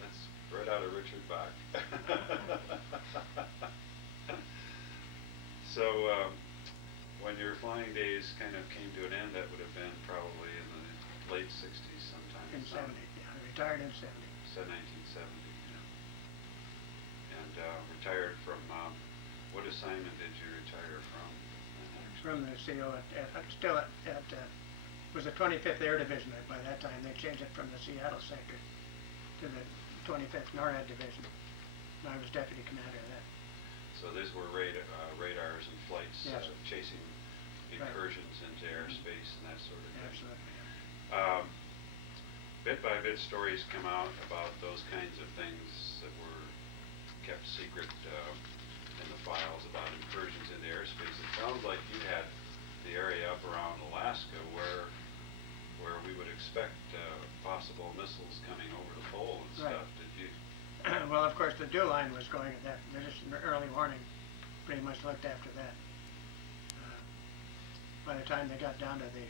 That's right out of Richard Bach. So, when your flying days kind of came to an end, that would have been probably in the late 60s sometime. In 70, yeah. I retired in 70. Said 1970. Yeah. And retired from, what assignment did you retire from? From the CO still at was the 25th Air Division. By that time, they changed it from the Seattle sector to the 25th NORAD Division. And I was deputy commander of that. So these were radars and flights, Yes. chasing incursions into airspace and that sort of thing. Absolutely. Yeah. Bit by bit, stories come out about those kinds of things that were kept secret, in the files about incursions into airspace. It sounds like you had the area up around Alaska where we would expect possible missiles coming over the pole and Right. stuff. Did you? Well, of course, the dew line was going at that. There's just an early warning, pretty much looked after that. By the time they got down to the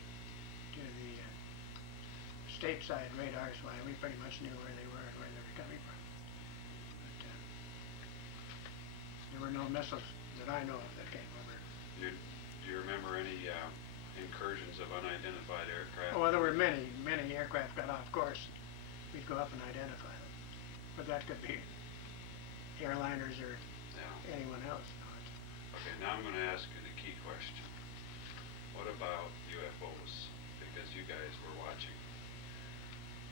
stateside radars, why we pretty much knew where they were and where they were coming from. But there were no missiles that I know of that came over. Do you remember any incursions of unidentified aircraft? Oh, well, there were many aircraft got off course. We'd go up and identify them. But that could be airliners or Yeah. anyone else. Okay, now I'm going to ask you the key question. What about UFOs? Because you guys were watching.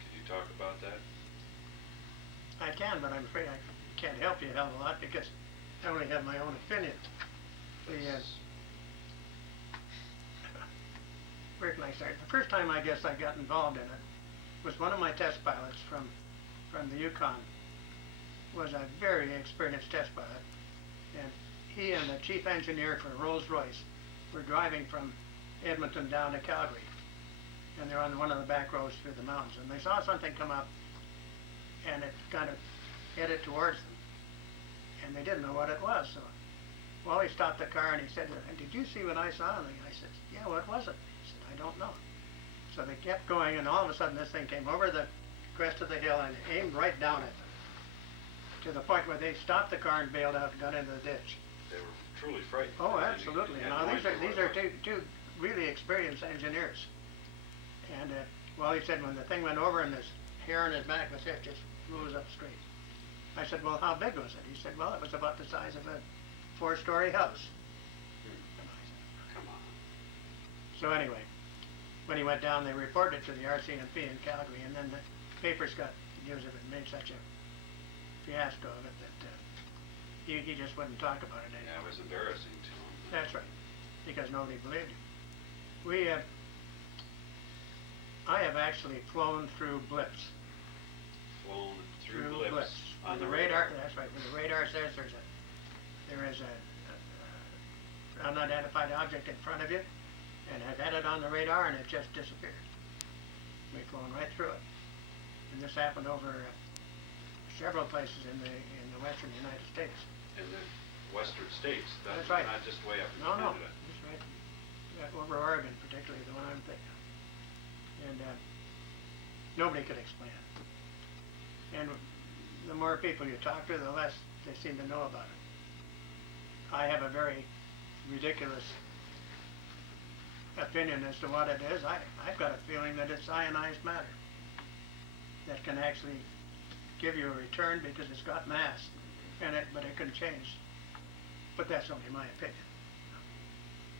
Can you talk about that? I can, but I'm afraid I can't help you a hell of a lot because I only have my own opinion. Where can I start? The first time I guess I got involved in it was one of my test pilots from the Yukon was a very experienced test pilot, and he and the chief engineer for Rolls-Royce were driving from Edmonton down to Calgary, and they're on one of the back roads through the mountains, and they saw something come up, and it kind of headed towards them, and they didn't know what it was. So, well, he stopped the car and he said, "Did you see what I saw?" And the guy said, "Yeah, what was it?" He said, "I don't know." So they kept going, and all of a sudden this thing came over the crest of the hill and aimed right down at them, to the point where they stopped the car and bailed out and got into the ditch. They were truly frightened. Oh, They absolutely. had Now no these are idea what it was. two really experienced engineers. And well, he said when the thing went over and this hair on his back, his head just rose up straight. I said, "Well, how big was it?" He said, "Well, it was about the size of a 4-story house." Come on. So anyway, when he went down, they reported it to the RCMP in Calgary, and then the papers got news of it and made such a fiasco of it that he just wouldn't talk about it Yeah, anymore. it was embarrassing to him. That's right, because nobody believed him. I have actually flown through blips. Flown through blips on With the radar. That's right. When the radar says there is a unidentified object in front of you, and I've had it on the radar, and it just disappeared. We've flown right through it, and this happened over several places in the western United States. In the western states. That's right. Not just way up in No, Canada. just right over Oregon, particularly the one I'm thinking of, and nobody could explain it. And the more people you talk to, the less they seem to know about it. I have a very ridiculous opinion as to what it is. I've got a feeling that it's ionized matter that can actually give you a return because it's got mass in it, but it can change. But that's only my opinion.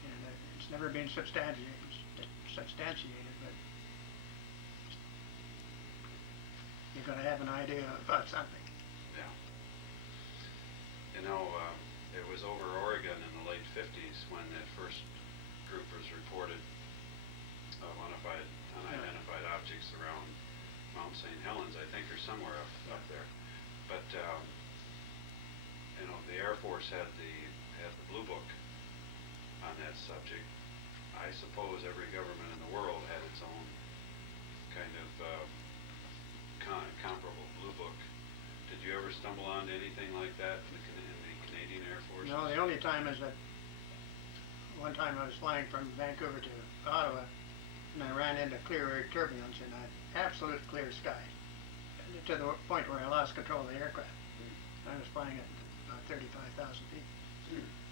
And it's never been substantiated, but you're going to have an idea about something. Yeah. You know, it was over Oregon in the late 50s when that first group was reported of unidentified objects around Mount St. Helens, I think, or somewhere up there. But you know, the Air Force had the Blue Book on that subject. I suppose every government in the world had its own kind of comparable Blue Book. Did you ever stumble onto anything like that in the Canadian Air Force? No, the only time is that one time I was flying from Vancouver to Ottawa, and I ran into clear air turbulence in an absolute clear sky, to the point where I lost control of the aircraft. I was flying at about 35,000 feet.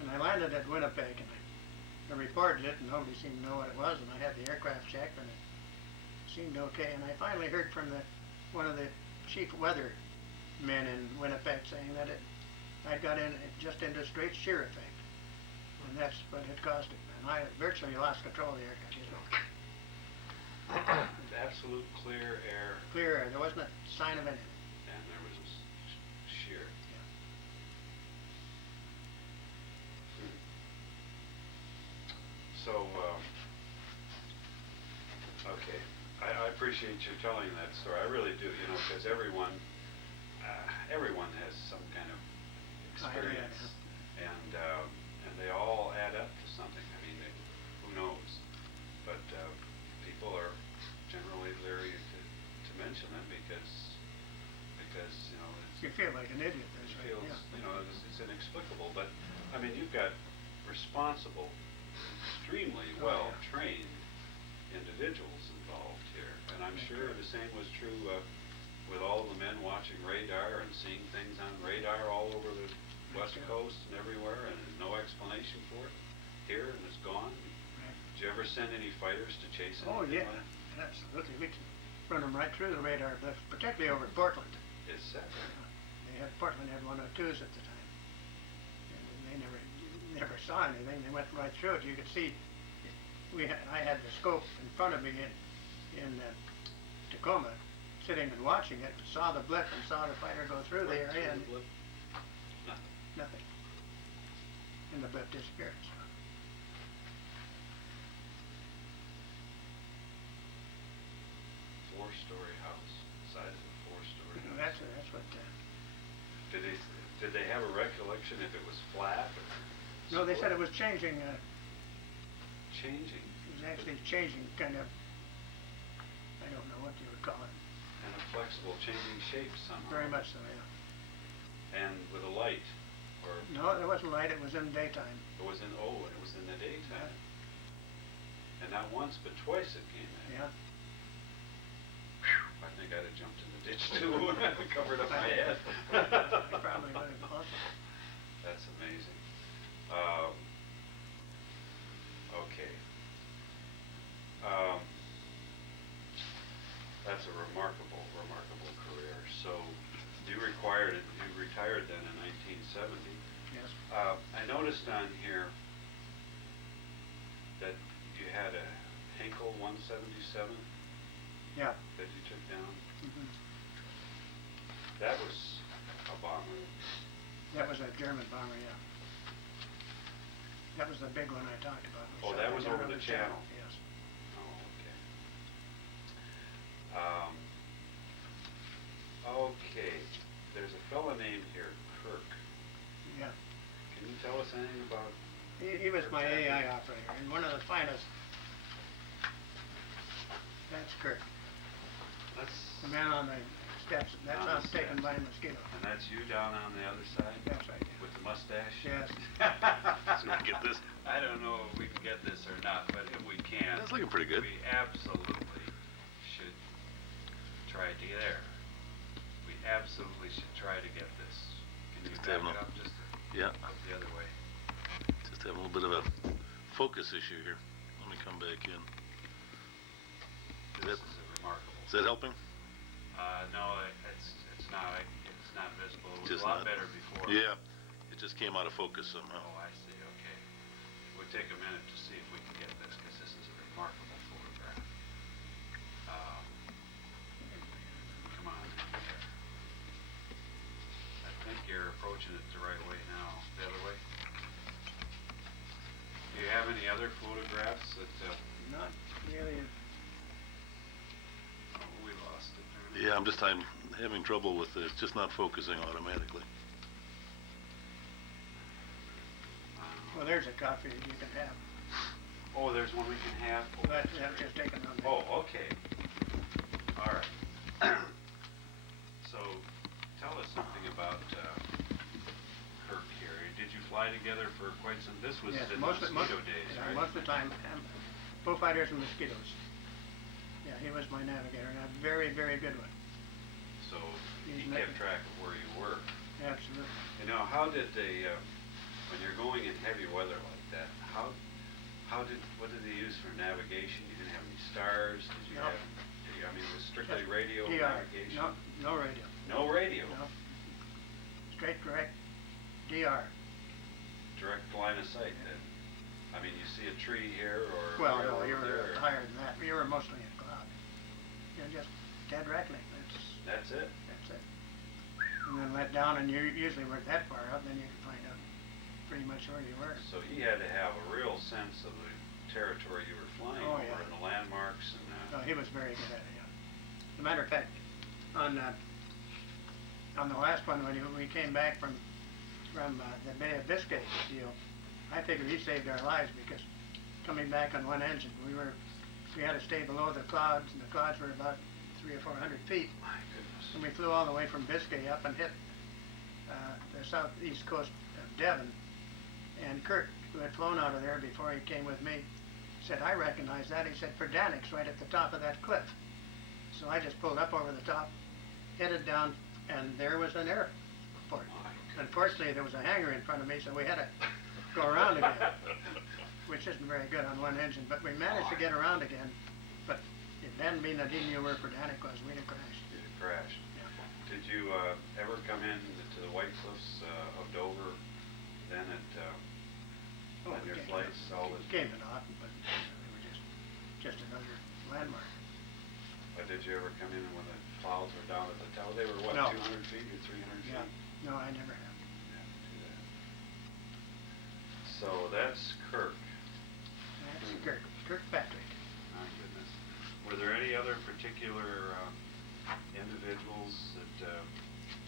And I landed at Winnipeg, and I reported it, and nobody seemed to know what it was, and I had the aircraft checked, and it seemed okay. And I finally heard from one of the chief weather men in Winnipeg saying that I'd got just into straight shear effect, and that's what it caused it. And I virtually lost control of the aircraft. Absolute clear air, Clear air. There wasn't a sign of anything. and there was a shear. So, okay, I appreciate you telling that story. I really do, you know, because everyone has some kind of experience. and they all add up to something. I mean, who knows? But people are generally leery to mention them because you know You feel like an idiot. it That's right. feels Yeah. you know it's inexplicable. But I mean, you've got responsible, extremely Oh, well yeah. trained individuals involved here, and I'm That's sure right. the same was true with all the men watching radar and seeing things on radar all over the West That's right. Coast and everywhere, and there's no explanation for it here, and it's gone. Right. Did you ever send any fighters to chase Oh anything yeah, like absolutely. We can run them right through the radar, but particularly over Portland. Is that? Portland had 102s at the time. And they never saw anything. They went right through it. You could see. I had the scope in front of me in Tacoma, sitting and watching it. Saw the blip and saw the fighter go through the Right area, through and the blip? Nothing. nothing. And the blip disappeared. So. Four-story house, size of a four-story house. That's what. Did they have a recollection if it was flat or? No, they said it split? was changing. Changing. It was actually changing, kind of. I don't know what you would call it. And a flexible, changing shape somehow. Very much so, yeah. And with a light, or No, it wasn't light. It was in daytime. it was in the daytime. And not once, but twice it came in. Yeah. I think I'd have jumped in the ditch too, covered up my head. I probably would have also. That's amazing. Okay. That's a remarkable career. So you retired then in 1970. Yes. I noticed on here that you had a Henkel 177 Yeah. that you took down. Hmm. That was a bomber. That was a German bomber, yeah. That was the big one I talked about. We Oh, shot that it was down over on the channel. Yes. Oh, okay. Okay. There's a fella named here, Kirk. Yeah. Can you tell us anything about? He was my AI operator, and one of the finest. That's Kirk. Let's. The man on the steps. That's On the us taken steps. by a mosquito. And that's you down on the other side? That's right. With the mustache? Yes. So we can get this. I don't know if we can get this or not, but if we can. That's looking pretty good. We absolutely should try to there. We absolutely should try to get this. Can you Just back having it a- up just Yeah. up the other way? Just having a little bit of a focus issue here. Let me come back in. This is remarkable. Is that helping? No, it's not. It's not visible. It was Just a lot not? better before. Yeah. It just came out of focus somehow. Oh, I see. Okay. We'll take a minute to see if we can get this, because this is a remarkable photograph. Come on. I think you're approaching it the right way now. The other way. Do you have any other photographs that? Not really. Oh, we lost it there. Yeah, I'm having trouble with it. It's just not focusing automatically. Well, there's a copy that you can have. Oh, there's one we can have. Oh, That's great. just taken on. Oh, okay. All right. So, tell us something about Kirk here. Did you fly together for quite some? This was Yes, in most mosquito days, yeah, right? most of the time, bullfighters and mosquitoes. Yeah, he was my navigator, and a very, very good one. So he He's kept making- track of where you were. Absolutely. You know, how did they? When you're going in heavy weather like that, what did they use for navigation? You didn't have any stars. Did you No. have? I mean, it was strictly Just radio DR. navigation. No radio. No radio. No. Straight direct DR. Direct line of sight then. I mean, you see a tree here or Well, here no, or you there. were higher than that. You were mostly in cloud. You're just dead reckoning. That's it. That's it. And then let down, and you usually weren't that far out, then you could find out pretty much where you were. So he had to have a real sense of the territory you were flying Oh, over yeah. and the landmarks and No, he was very good at it, yeah. As a matter of fact, on the last one, when we came back from from the Bay of Biscay deal. I figure he saved our lives because coming back on one engine, we had to stay below the clouds, and the clouds were about 300 or 400 feet. My goodness. And we flew all the way from Biscay up and hit the southeast coast of Devon. And Kurt, who had flown out of there before he came with me, said, I recognize that. He said, Perdanic's right at the top of that cliff. So I just pulled up over the top, headed down, and there was an airport. Unfortunately, there was a hangar in front of me, so we had to go around again, which isn't very good on one engine. But we managed to get around again. But it didn't mean that he knew where Perdanic was. We'd have crashed. You'd have crashed. Yeah. Did you ever come in to the White Cliffs of Dover then at on your flights? Came it off, but they were just another landmark. But did you ever come in when the clouds were down at the tower? They were what, No. 200 feet or 300 feet? Yeah. No, I never have. Yeah, do that. So that's Kirk. That's Kirkpatrick. My goodness. Were there any other particular individuals that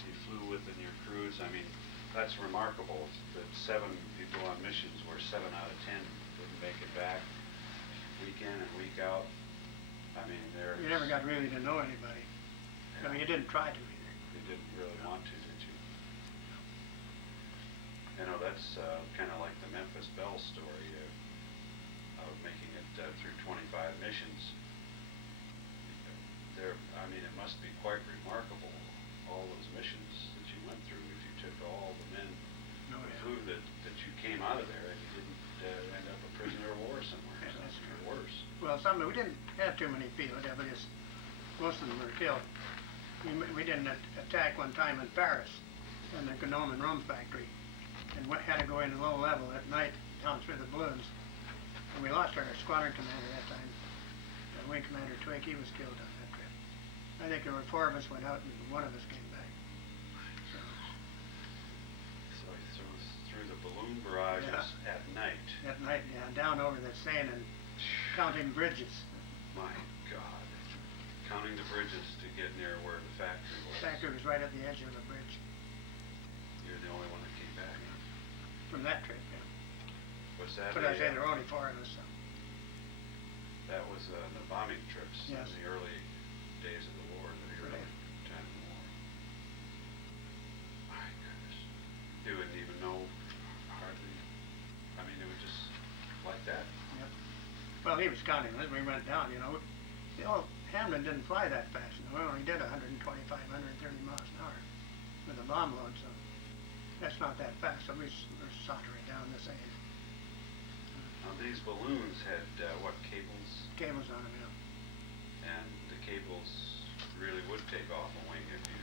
you flew with in your cruise? I mean, that's remarkable that 7 people on missions where 7 out of 10 didn't make it back week in and week out. I mean, You never got really to know anybody. Yeah. No, you didn't try to either. You didn't really want to, did you? You know, that's kind of like the Memphis Belle story of making it through 25 missions. I mean, it must be quite remarkable, all those missions that you went through, if you took all the men who flew that you came out of there and you didn't end up a prisoner of war somewhere. Yeah, that's Or true. worse. Well, we didn't have too many POWs. Most of them were killed. We didn't attack one time in Paris, in the Gnome and Rome factory, and had to go in low level at night down through the balloons. And we lost our squadron commander that time. Wing Commander Twig, he was killed on that trip. I think there were 4 of us went out and 1 of us came back. So he threw the balloon barrages at night. At night, yeah, down over the Seine and counting bridges. My God. Counting the bridges to get near where the factory was. The factory was right at the edge of the bridge You're the only one that came back. from that trip, yeah. Was that But I say there were only 4 of us, so. that was the bombing trips Yes. in the early days of the war, the early time of the war. My goodness. You wouldn't even know hardly. I mean, it was just like that. Yep. Well, he was counting as we went down, you know. Hamlin didn't fly that fast. We only did 125, 130 miles an hour with a bomb load, so that's not that fast. So we're sauntering down the Seine. Now, these balloons had, what, cables? Cables on them, yeah. And the cables really would take off a wing if you...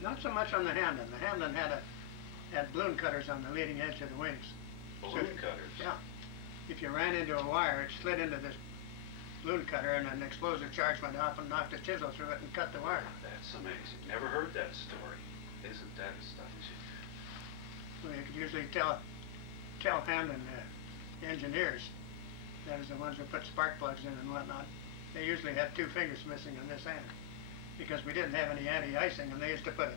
Not so much on the Hamlin. The Hamlin had balloon cutters on the leading edge of the wings. Balloon cutters? Yeah. If you ran into a wire, it slid into this balloon cutter, and an explosive charge went off and knocked a chisel through it and cut the wire. That's amazing. Never heard that story. Isn't that astonishing? So you could usually tell Hamlin engineers, that is the ones who put spark plugs in and whatnot, they usually had 2 fingers missing on this end because we didn't have any anti-icing, and they used to put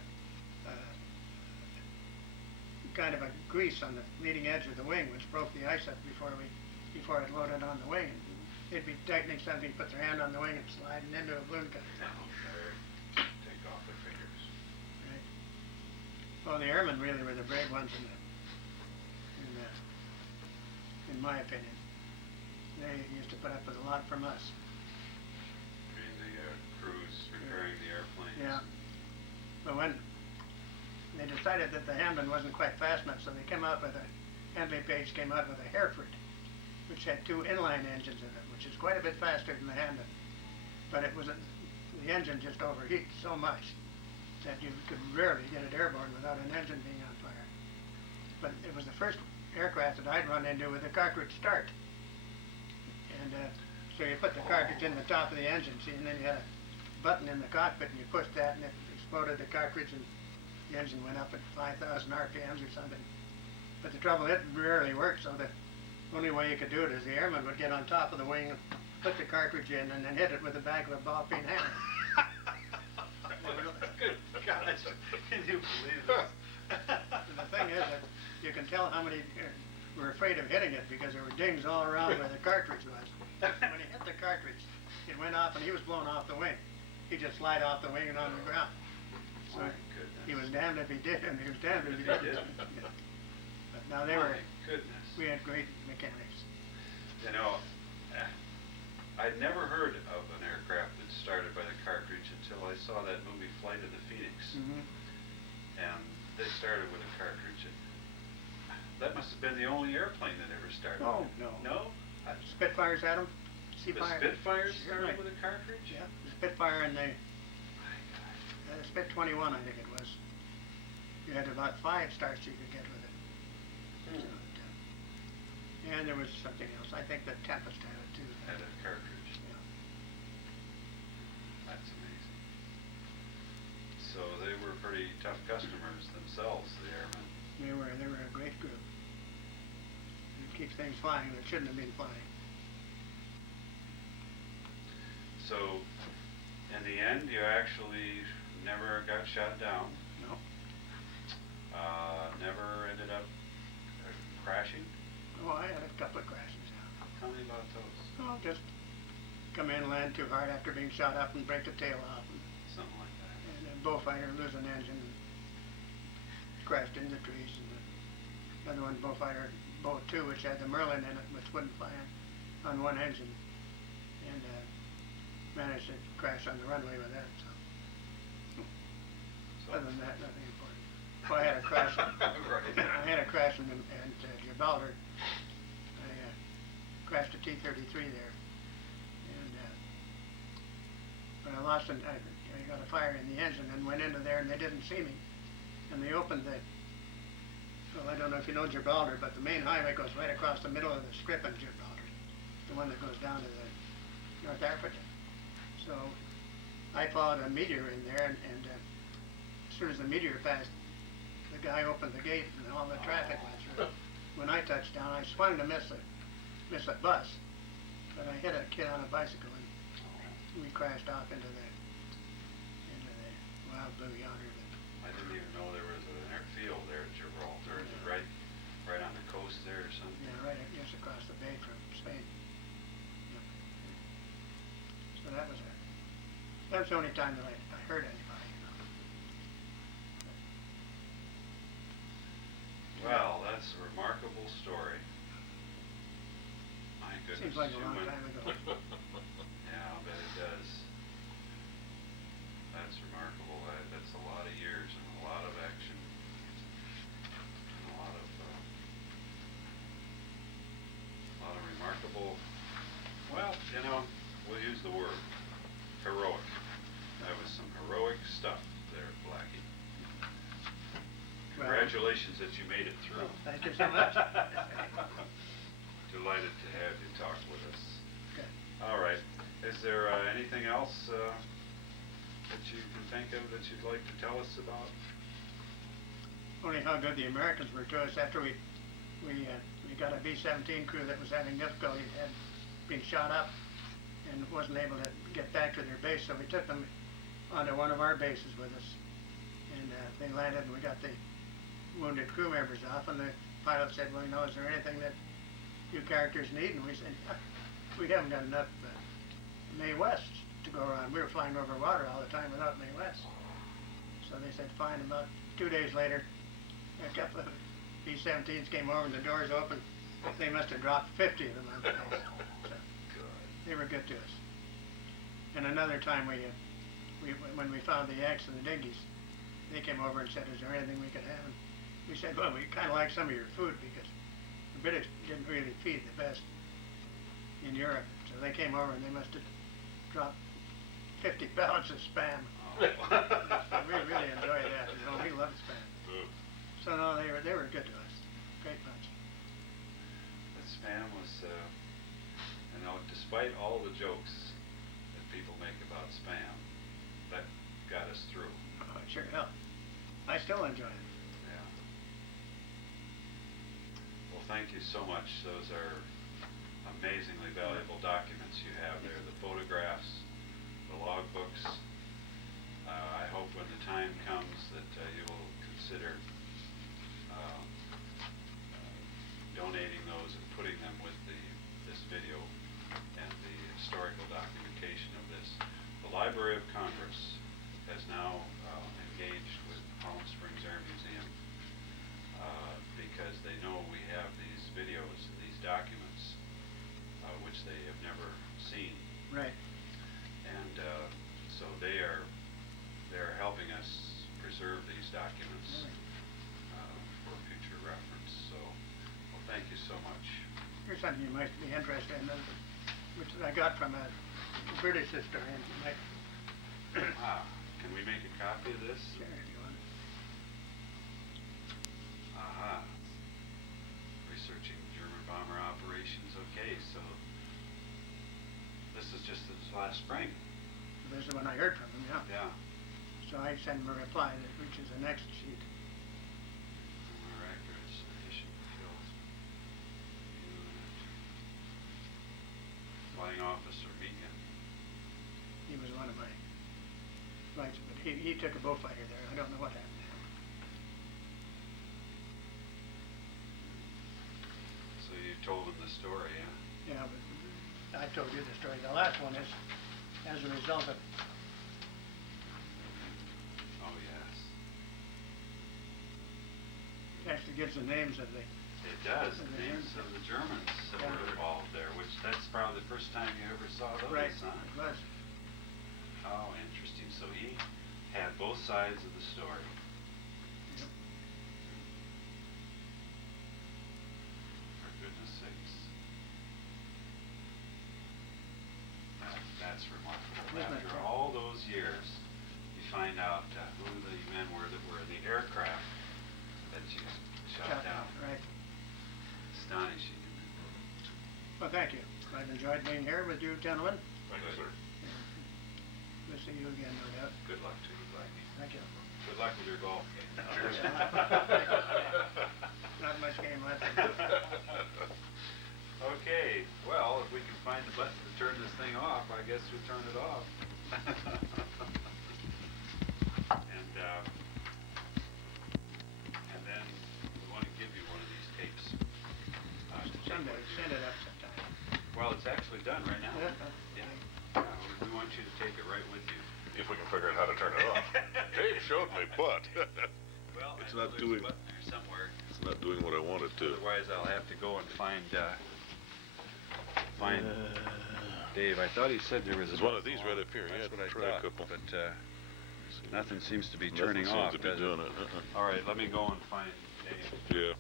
kind of a grease on the leading edge of the wing, which broke the ice up before it loaded on the wing. It'd be techniques somebody put their hand on the wing and slide it into a balloon cutter. Take off their fingers. Right. Well, the airmen really were the brave ones in my opinion. They used to put up with a lot from us. I mean, the crews repairing the airplanes. Yeah. But when they decided that the Hamlin wasn't quite fast enough, so they came out with Handley Page came out with a Hereford, which had 2 inline engines in it, which is quite a bit faster than the Hamlin. But the engine just overheats so much that you could rarely get it airborne without an engine being on fire. But it was the first aircraft that I'd run into with a cartridge start. And so you put the cartridge in the top of the engine, see, and then you had a button in the cockpit, and you pushed that, and it exploded the cartridge, and the engine went up at 5,000 RPMs or something. But the trouble, it rarely worked, so the only way you could do it is the airman would get on top of the wing, put the cartridge in, and then hit it with the back of a ball-peen hammer. Good gosh, can you believe this? The the thing is that you can tell how many were afraid of hitting it because there were dings all around where the cartridge was. When he hit the cartridge, it went off and he was blown off the wing. He just slid off the wing and on the ground. So My goodness. he was damned if he did, and he was damned if he didn't. But now they were. My goodness. We had great mechanics. You know, I'd never heard of an aircraft that started by the cartridge until I saw that movie Flight of the Phoenix. Mm-hmm. And they started with a cartridge. And that must have been the only airplane that ever started. Oh, with it. no. No? I- Spitfires had them. The Spitfires started Right. with a cartridge? Yeah, the Spitfire and the My gosh. Spit 21, I think it was. You had about 5 starts you could get with it. So, and there was something else. I think the Tempest had it too. Had a cartridge. Yeah. That's amazing. So they were pretty tough customers themselves, the airmen. They were a great group. They keep things flying that shouldn't have been flying. So, in the end, you actually never got shot down. No. Never ended up crashing. Oh, I had a couple of crashes. Yeah. Tell me about those. Well, just come in, land too hard after being shot up and break the tail off. Something like that. And a Beaufighter lose an engine and crashed into the trees. And the other one, Beaufighter Bow 2, which had the Merlin in it, which wouldn't fly on one engine. And managed to crash on the runway with that. So. Other than that, nothing important. Well, I had a crash. Right. I had a crash in Gibraltar. I crashed a T-33 there, and but I lost I got a fire in the engine and went into there, and they didn't see me, and they opened the. Well, I don't know if you know Gibraltar, but the main highway goes right across the middle of the strip in Gibraltar, the one that goes down to the North Africa. So I followed a meteor in there, and as soon as the meteor passed, the guy opened the gate and all the traffic went through. When I touched down, I swung to miss a bus, but I hit a kid on a bicycle and we crashed off into the wild blue yonder. I didn't even know there was an airfield there at Gibraltar. Is it right on the coast there or something? Yeah, right just across the bay from Spain. Yep. So that was the only time that I hurt anybody. Well, that's a remarkable story. My goodness. Seems like a you long went- time ago. Yeah, I'll bet it does. That's remarkable. That's a lot of years and a lot of action. And a lot of remarkable, well, we'll use the word heroic. That was some heroic stuff there, Blackie. Well, Congratulations that you made it through. thank you so much. Delighted to have you talk with us. Okay. All right. Is there anything else that you can think of that you'd like to tell us about? Only how good the Americans were to us after we got a B-17 crew that was having difficulty, had been shot up and wasn't able to get back to their base, so we took them onto one of our bases with us, and they landed and we got the wounded crew members off, and the pilot said, well, is there anything that you characters need? And we said, we haven't got enough Mae West to go around. We were flying over water all the time without Mae West. So they said, fine. About 2 days later, a couple of B-17s came over and the doors opened. They must have dropped 50 of them on the base. So they were good to us. And another time when we found the Yanks and the dinghies, they came over and said, is there anything we could have? And we said, well, we kind of like some of your food because the British didn't really feed the best in Europe. So they came over and they must have dropped 50 pallets of Spam. Oh. So we really enjoyed that. We love Spam. So no, they were good to us. Great bunch. The Spam was, despite all the jokes that people make about Spam, that got us through. Oh, it sure helped. I still enjoy it. Yeah. Well, thank you so much. Those are amazingly valuable documents you have there. The photographs, the logbooks. I hope when the time comes that you will consider donating those and putting them with this video and the historical documentation of this. The Library of Congress has now engaged with Palm Springs Air Museum because they know we have these videos, these documents, which they have never seen. Right. And so they're helping us preserve these documents for future reference. So, well, thank you so much. Here's something you might be interested in, which I got from a British historian. Can we make a copy of this? Sure, if you want. Aha. Researching German bomber operations. Okay, so this is just this last spring. This is when I heard from him, yeah. Yeah. So I sent him a reply that reaches the next sheet. Records, edition, kills, unit, flying officer, Meegan. He was one of my flights, but he took a Beaufighter there. I don't know what happened to him. So you told him the story, yeah? Yeah, but I told you the story. The last one is as a result of. Oh, yes. It actually gives the names of the. It does, the names of the Germans that were involved there, which that's probably the first time you ever saw those, Right, huh? it was. Oh, interesting. So he had both sides of the story. Yep. For goodness sakes. That's remarkable. Isn't it? After all those years, you find out who the men were that were in the aircraft that you shot down. Right. Astonishing. Well, thank you. I've enjoyed being here with you gentlemen. Thank you, sir. We'll see you again, no doubt. Good luck to you, Blackie. Thank you. Good luck with your golf game. Cheers. Not much game left. Okay, well, if we can find the button to turn this thing off, I guess we turn it off. And then we want to give you one of these tapes. To take Someday, with you. send it up sometime. Well, it's actually done right now. Yeah. Yeah. We want you to take it right with you. If we can figure out how to turn it off. Dave showed me, but Well, It's I know not there's doing- a button there somewhere. It's not doing what I want it to. Otherwise, I'll have to go and find Dave. I thought he said there was There's a one of button these on right it. up here. That's Yeah, what I try a thought, couple. but nothing seems to be Nothing turning seems off, to be does doing it? it. All right, let me go and find Dave. Yeah.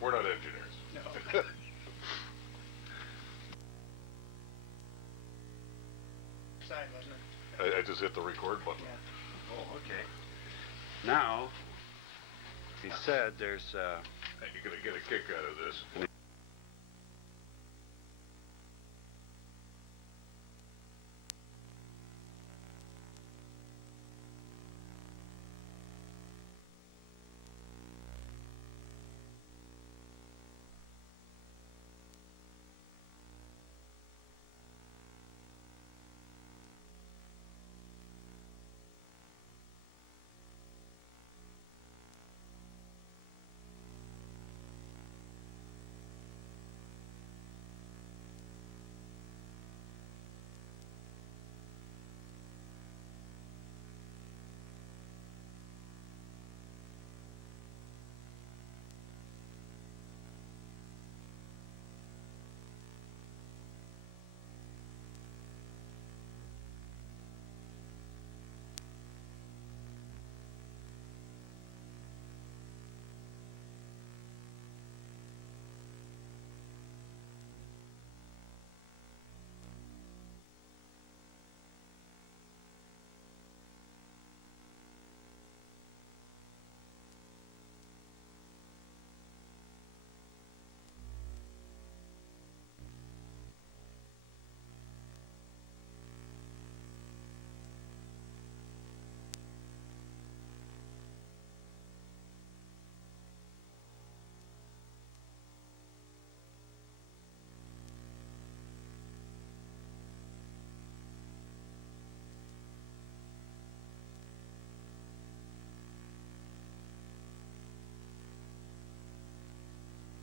we're not engineers. No. Side, wasn't it? I just hit the record button. Yeah. Oh, okay. Now, he said there's You're gonna get a kick out of this.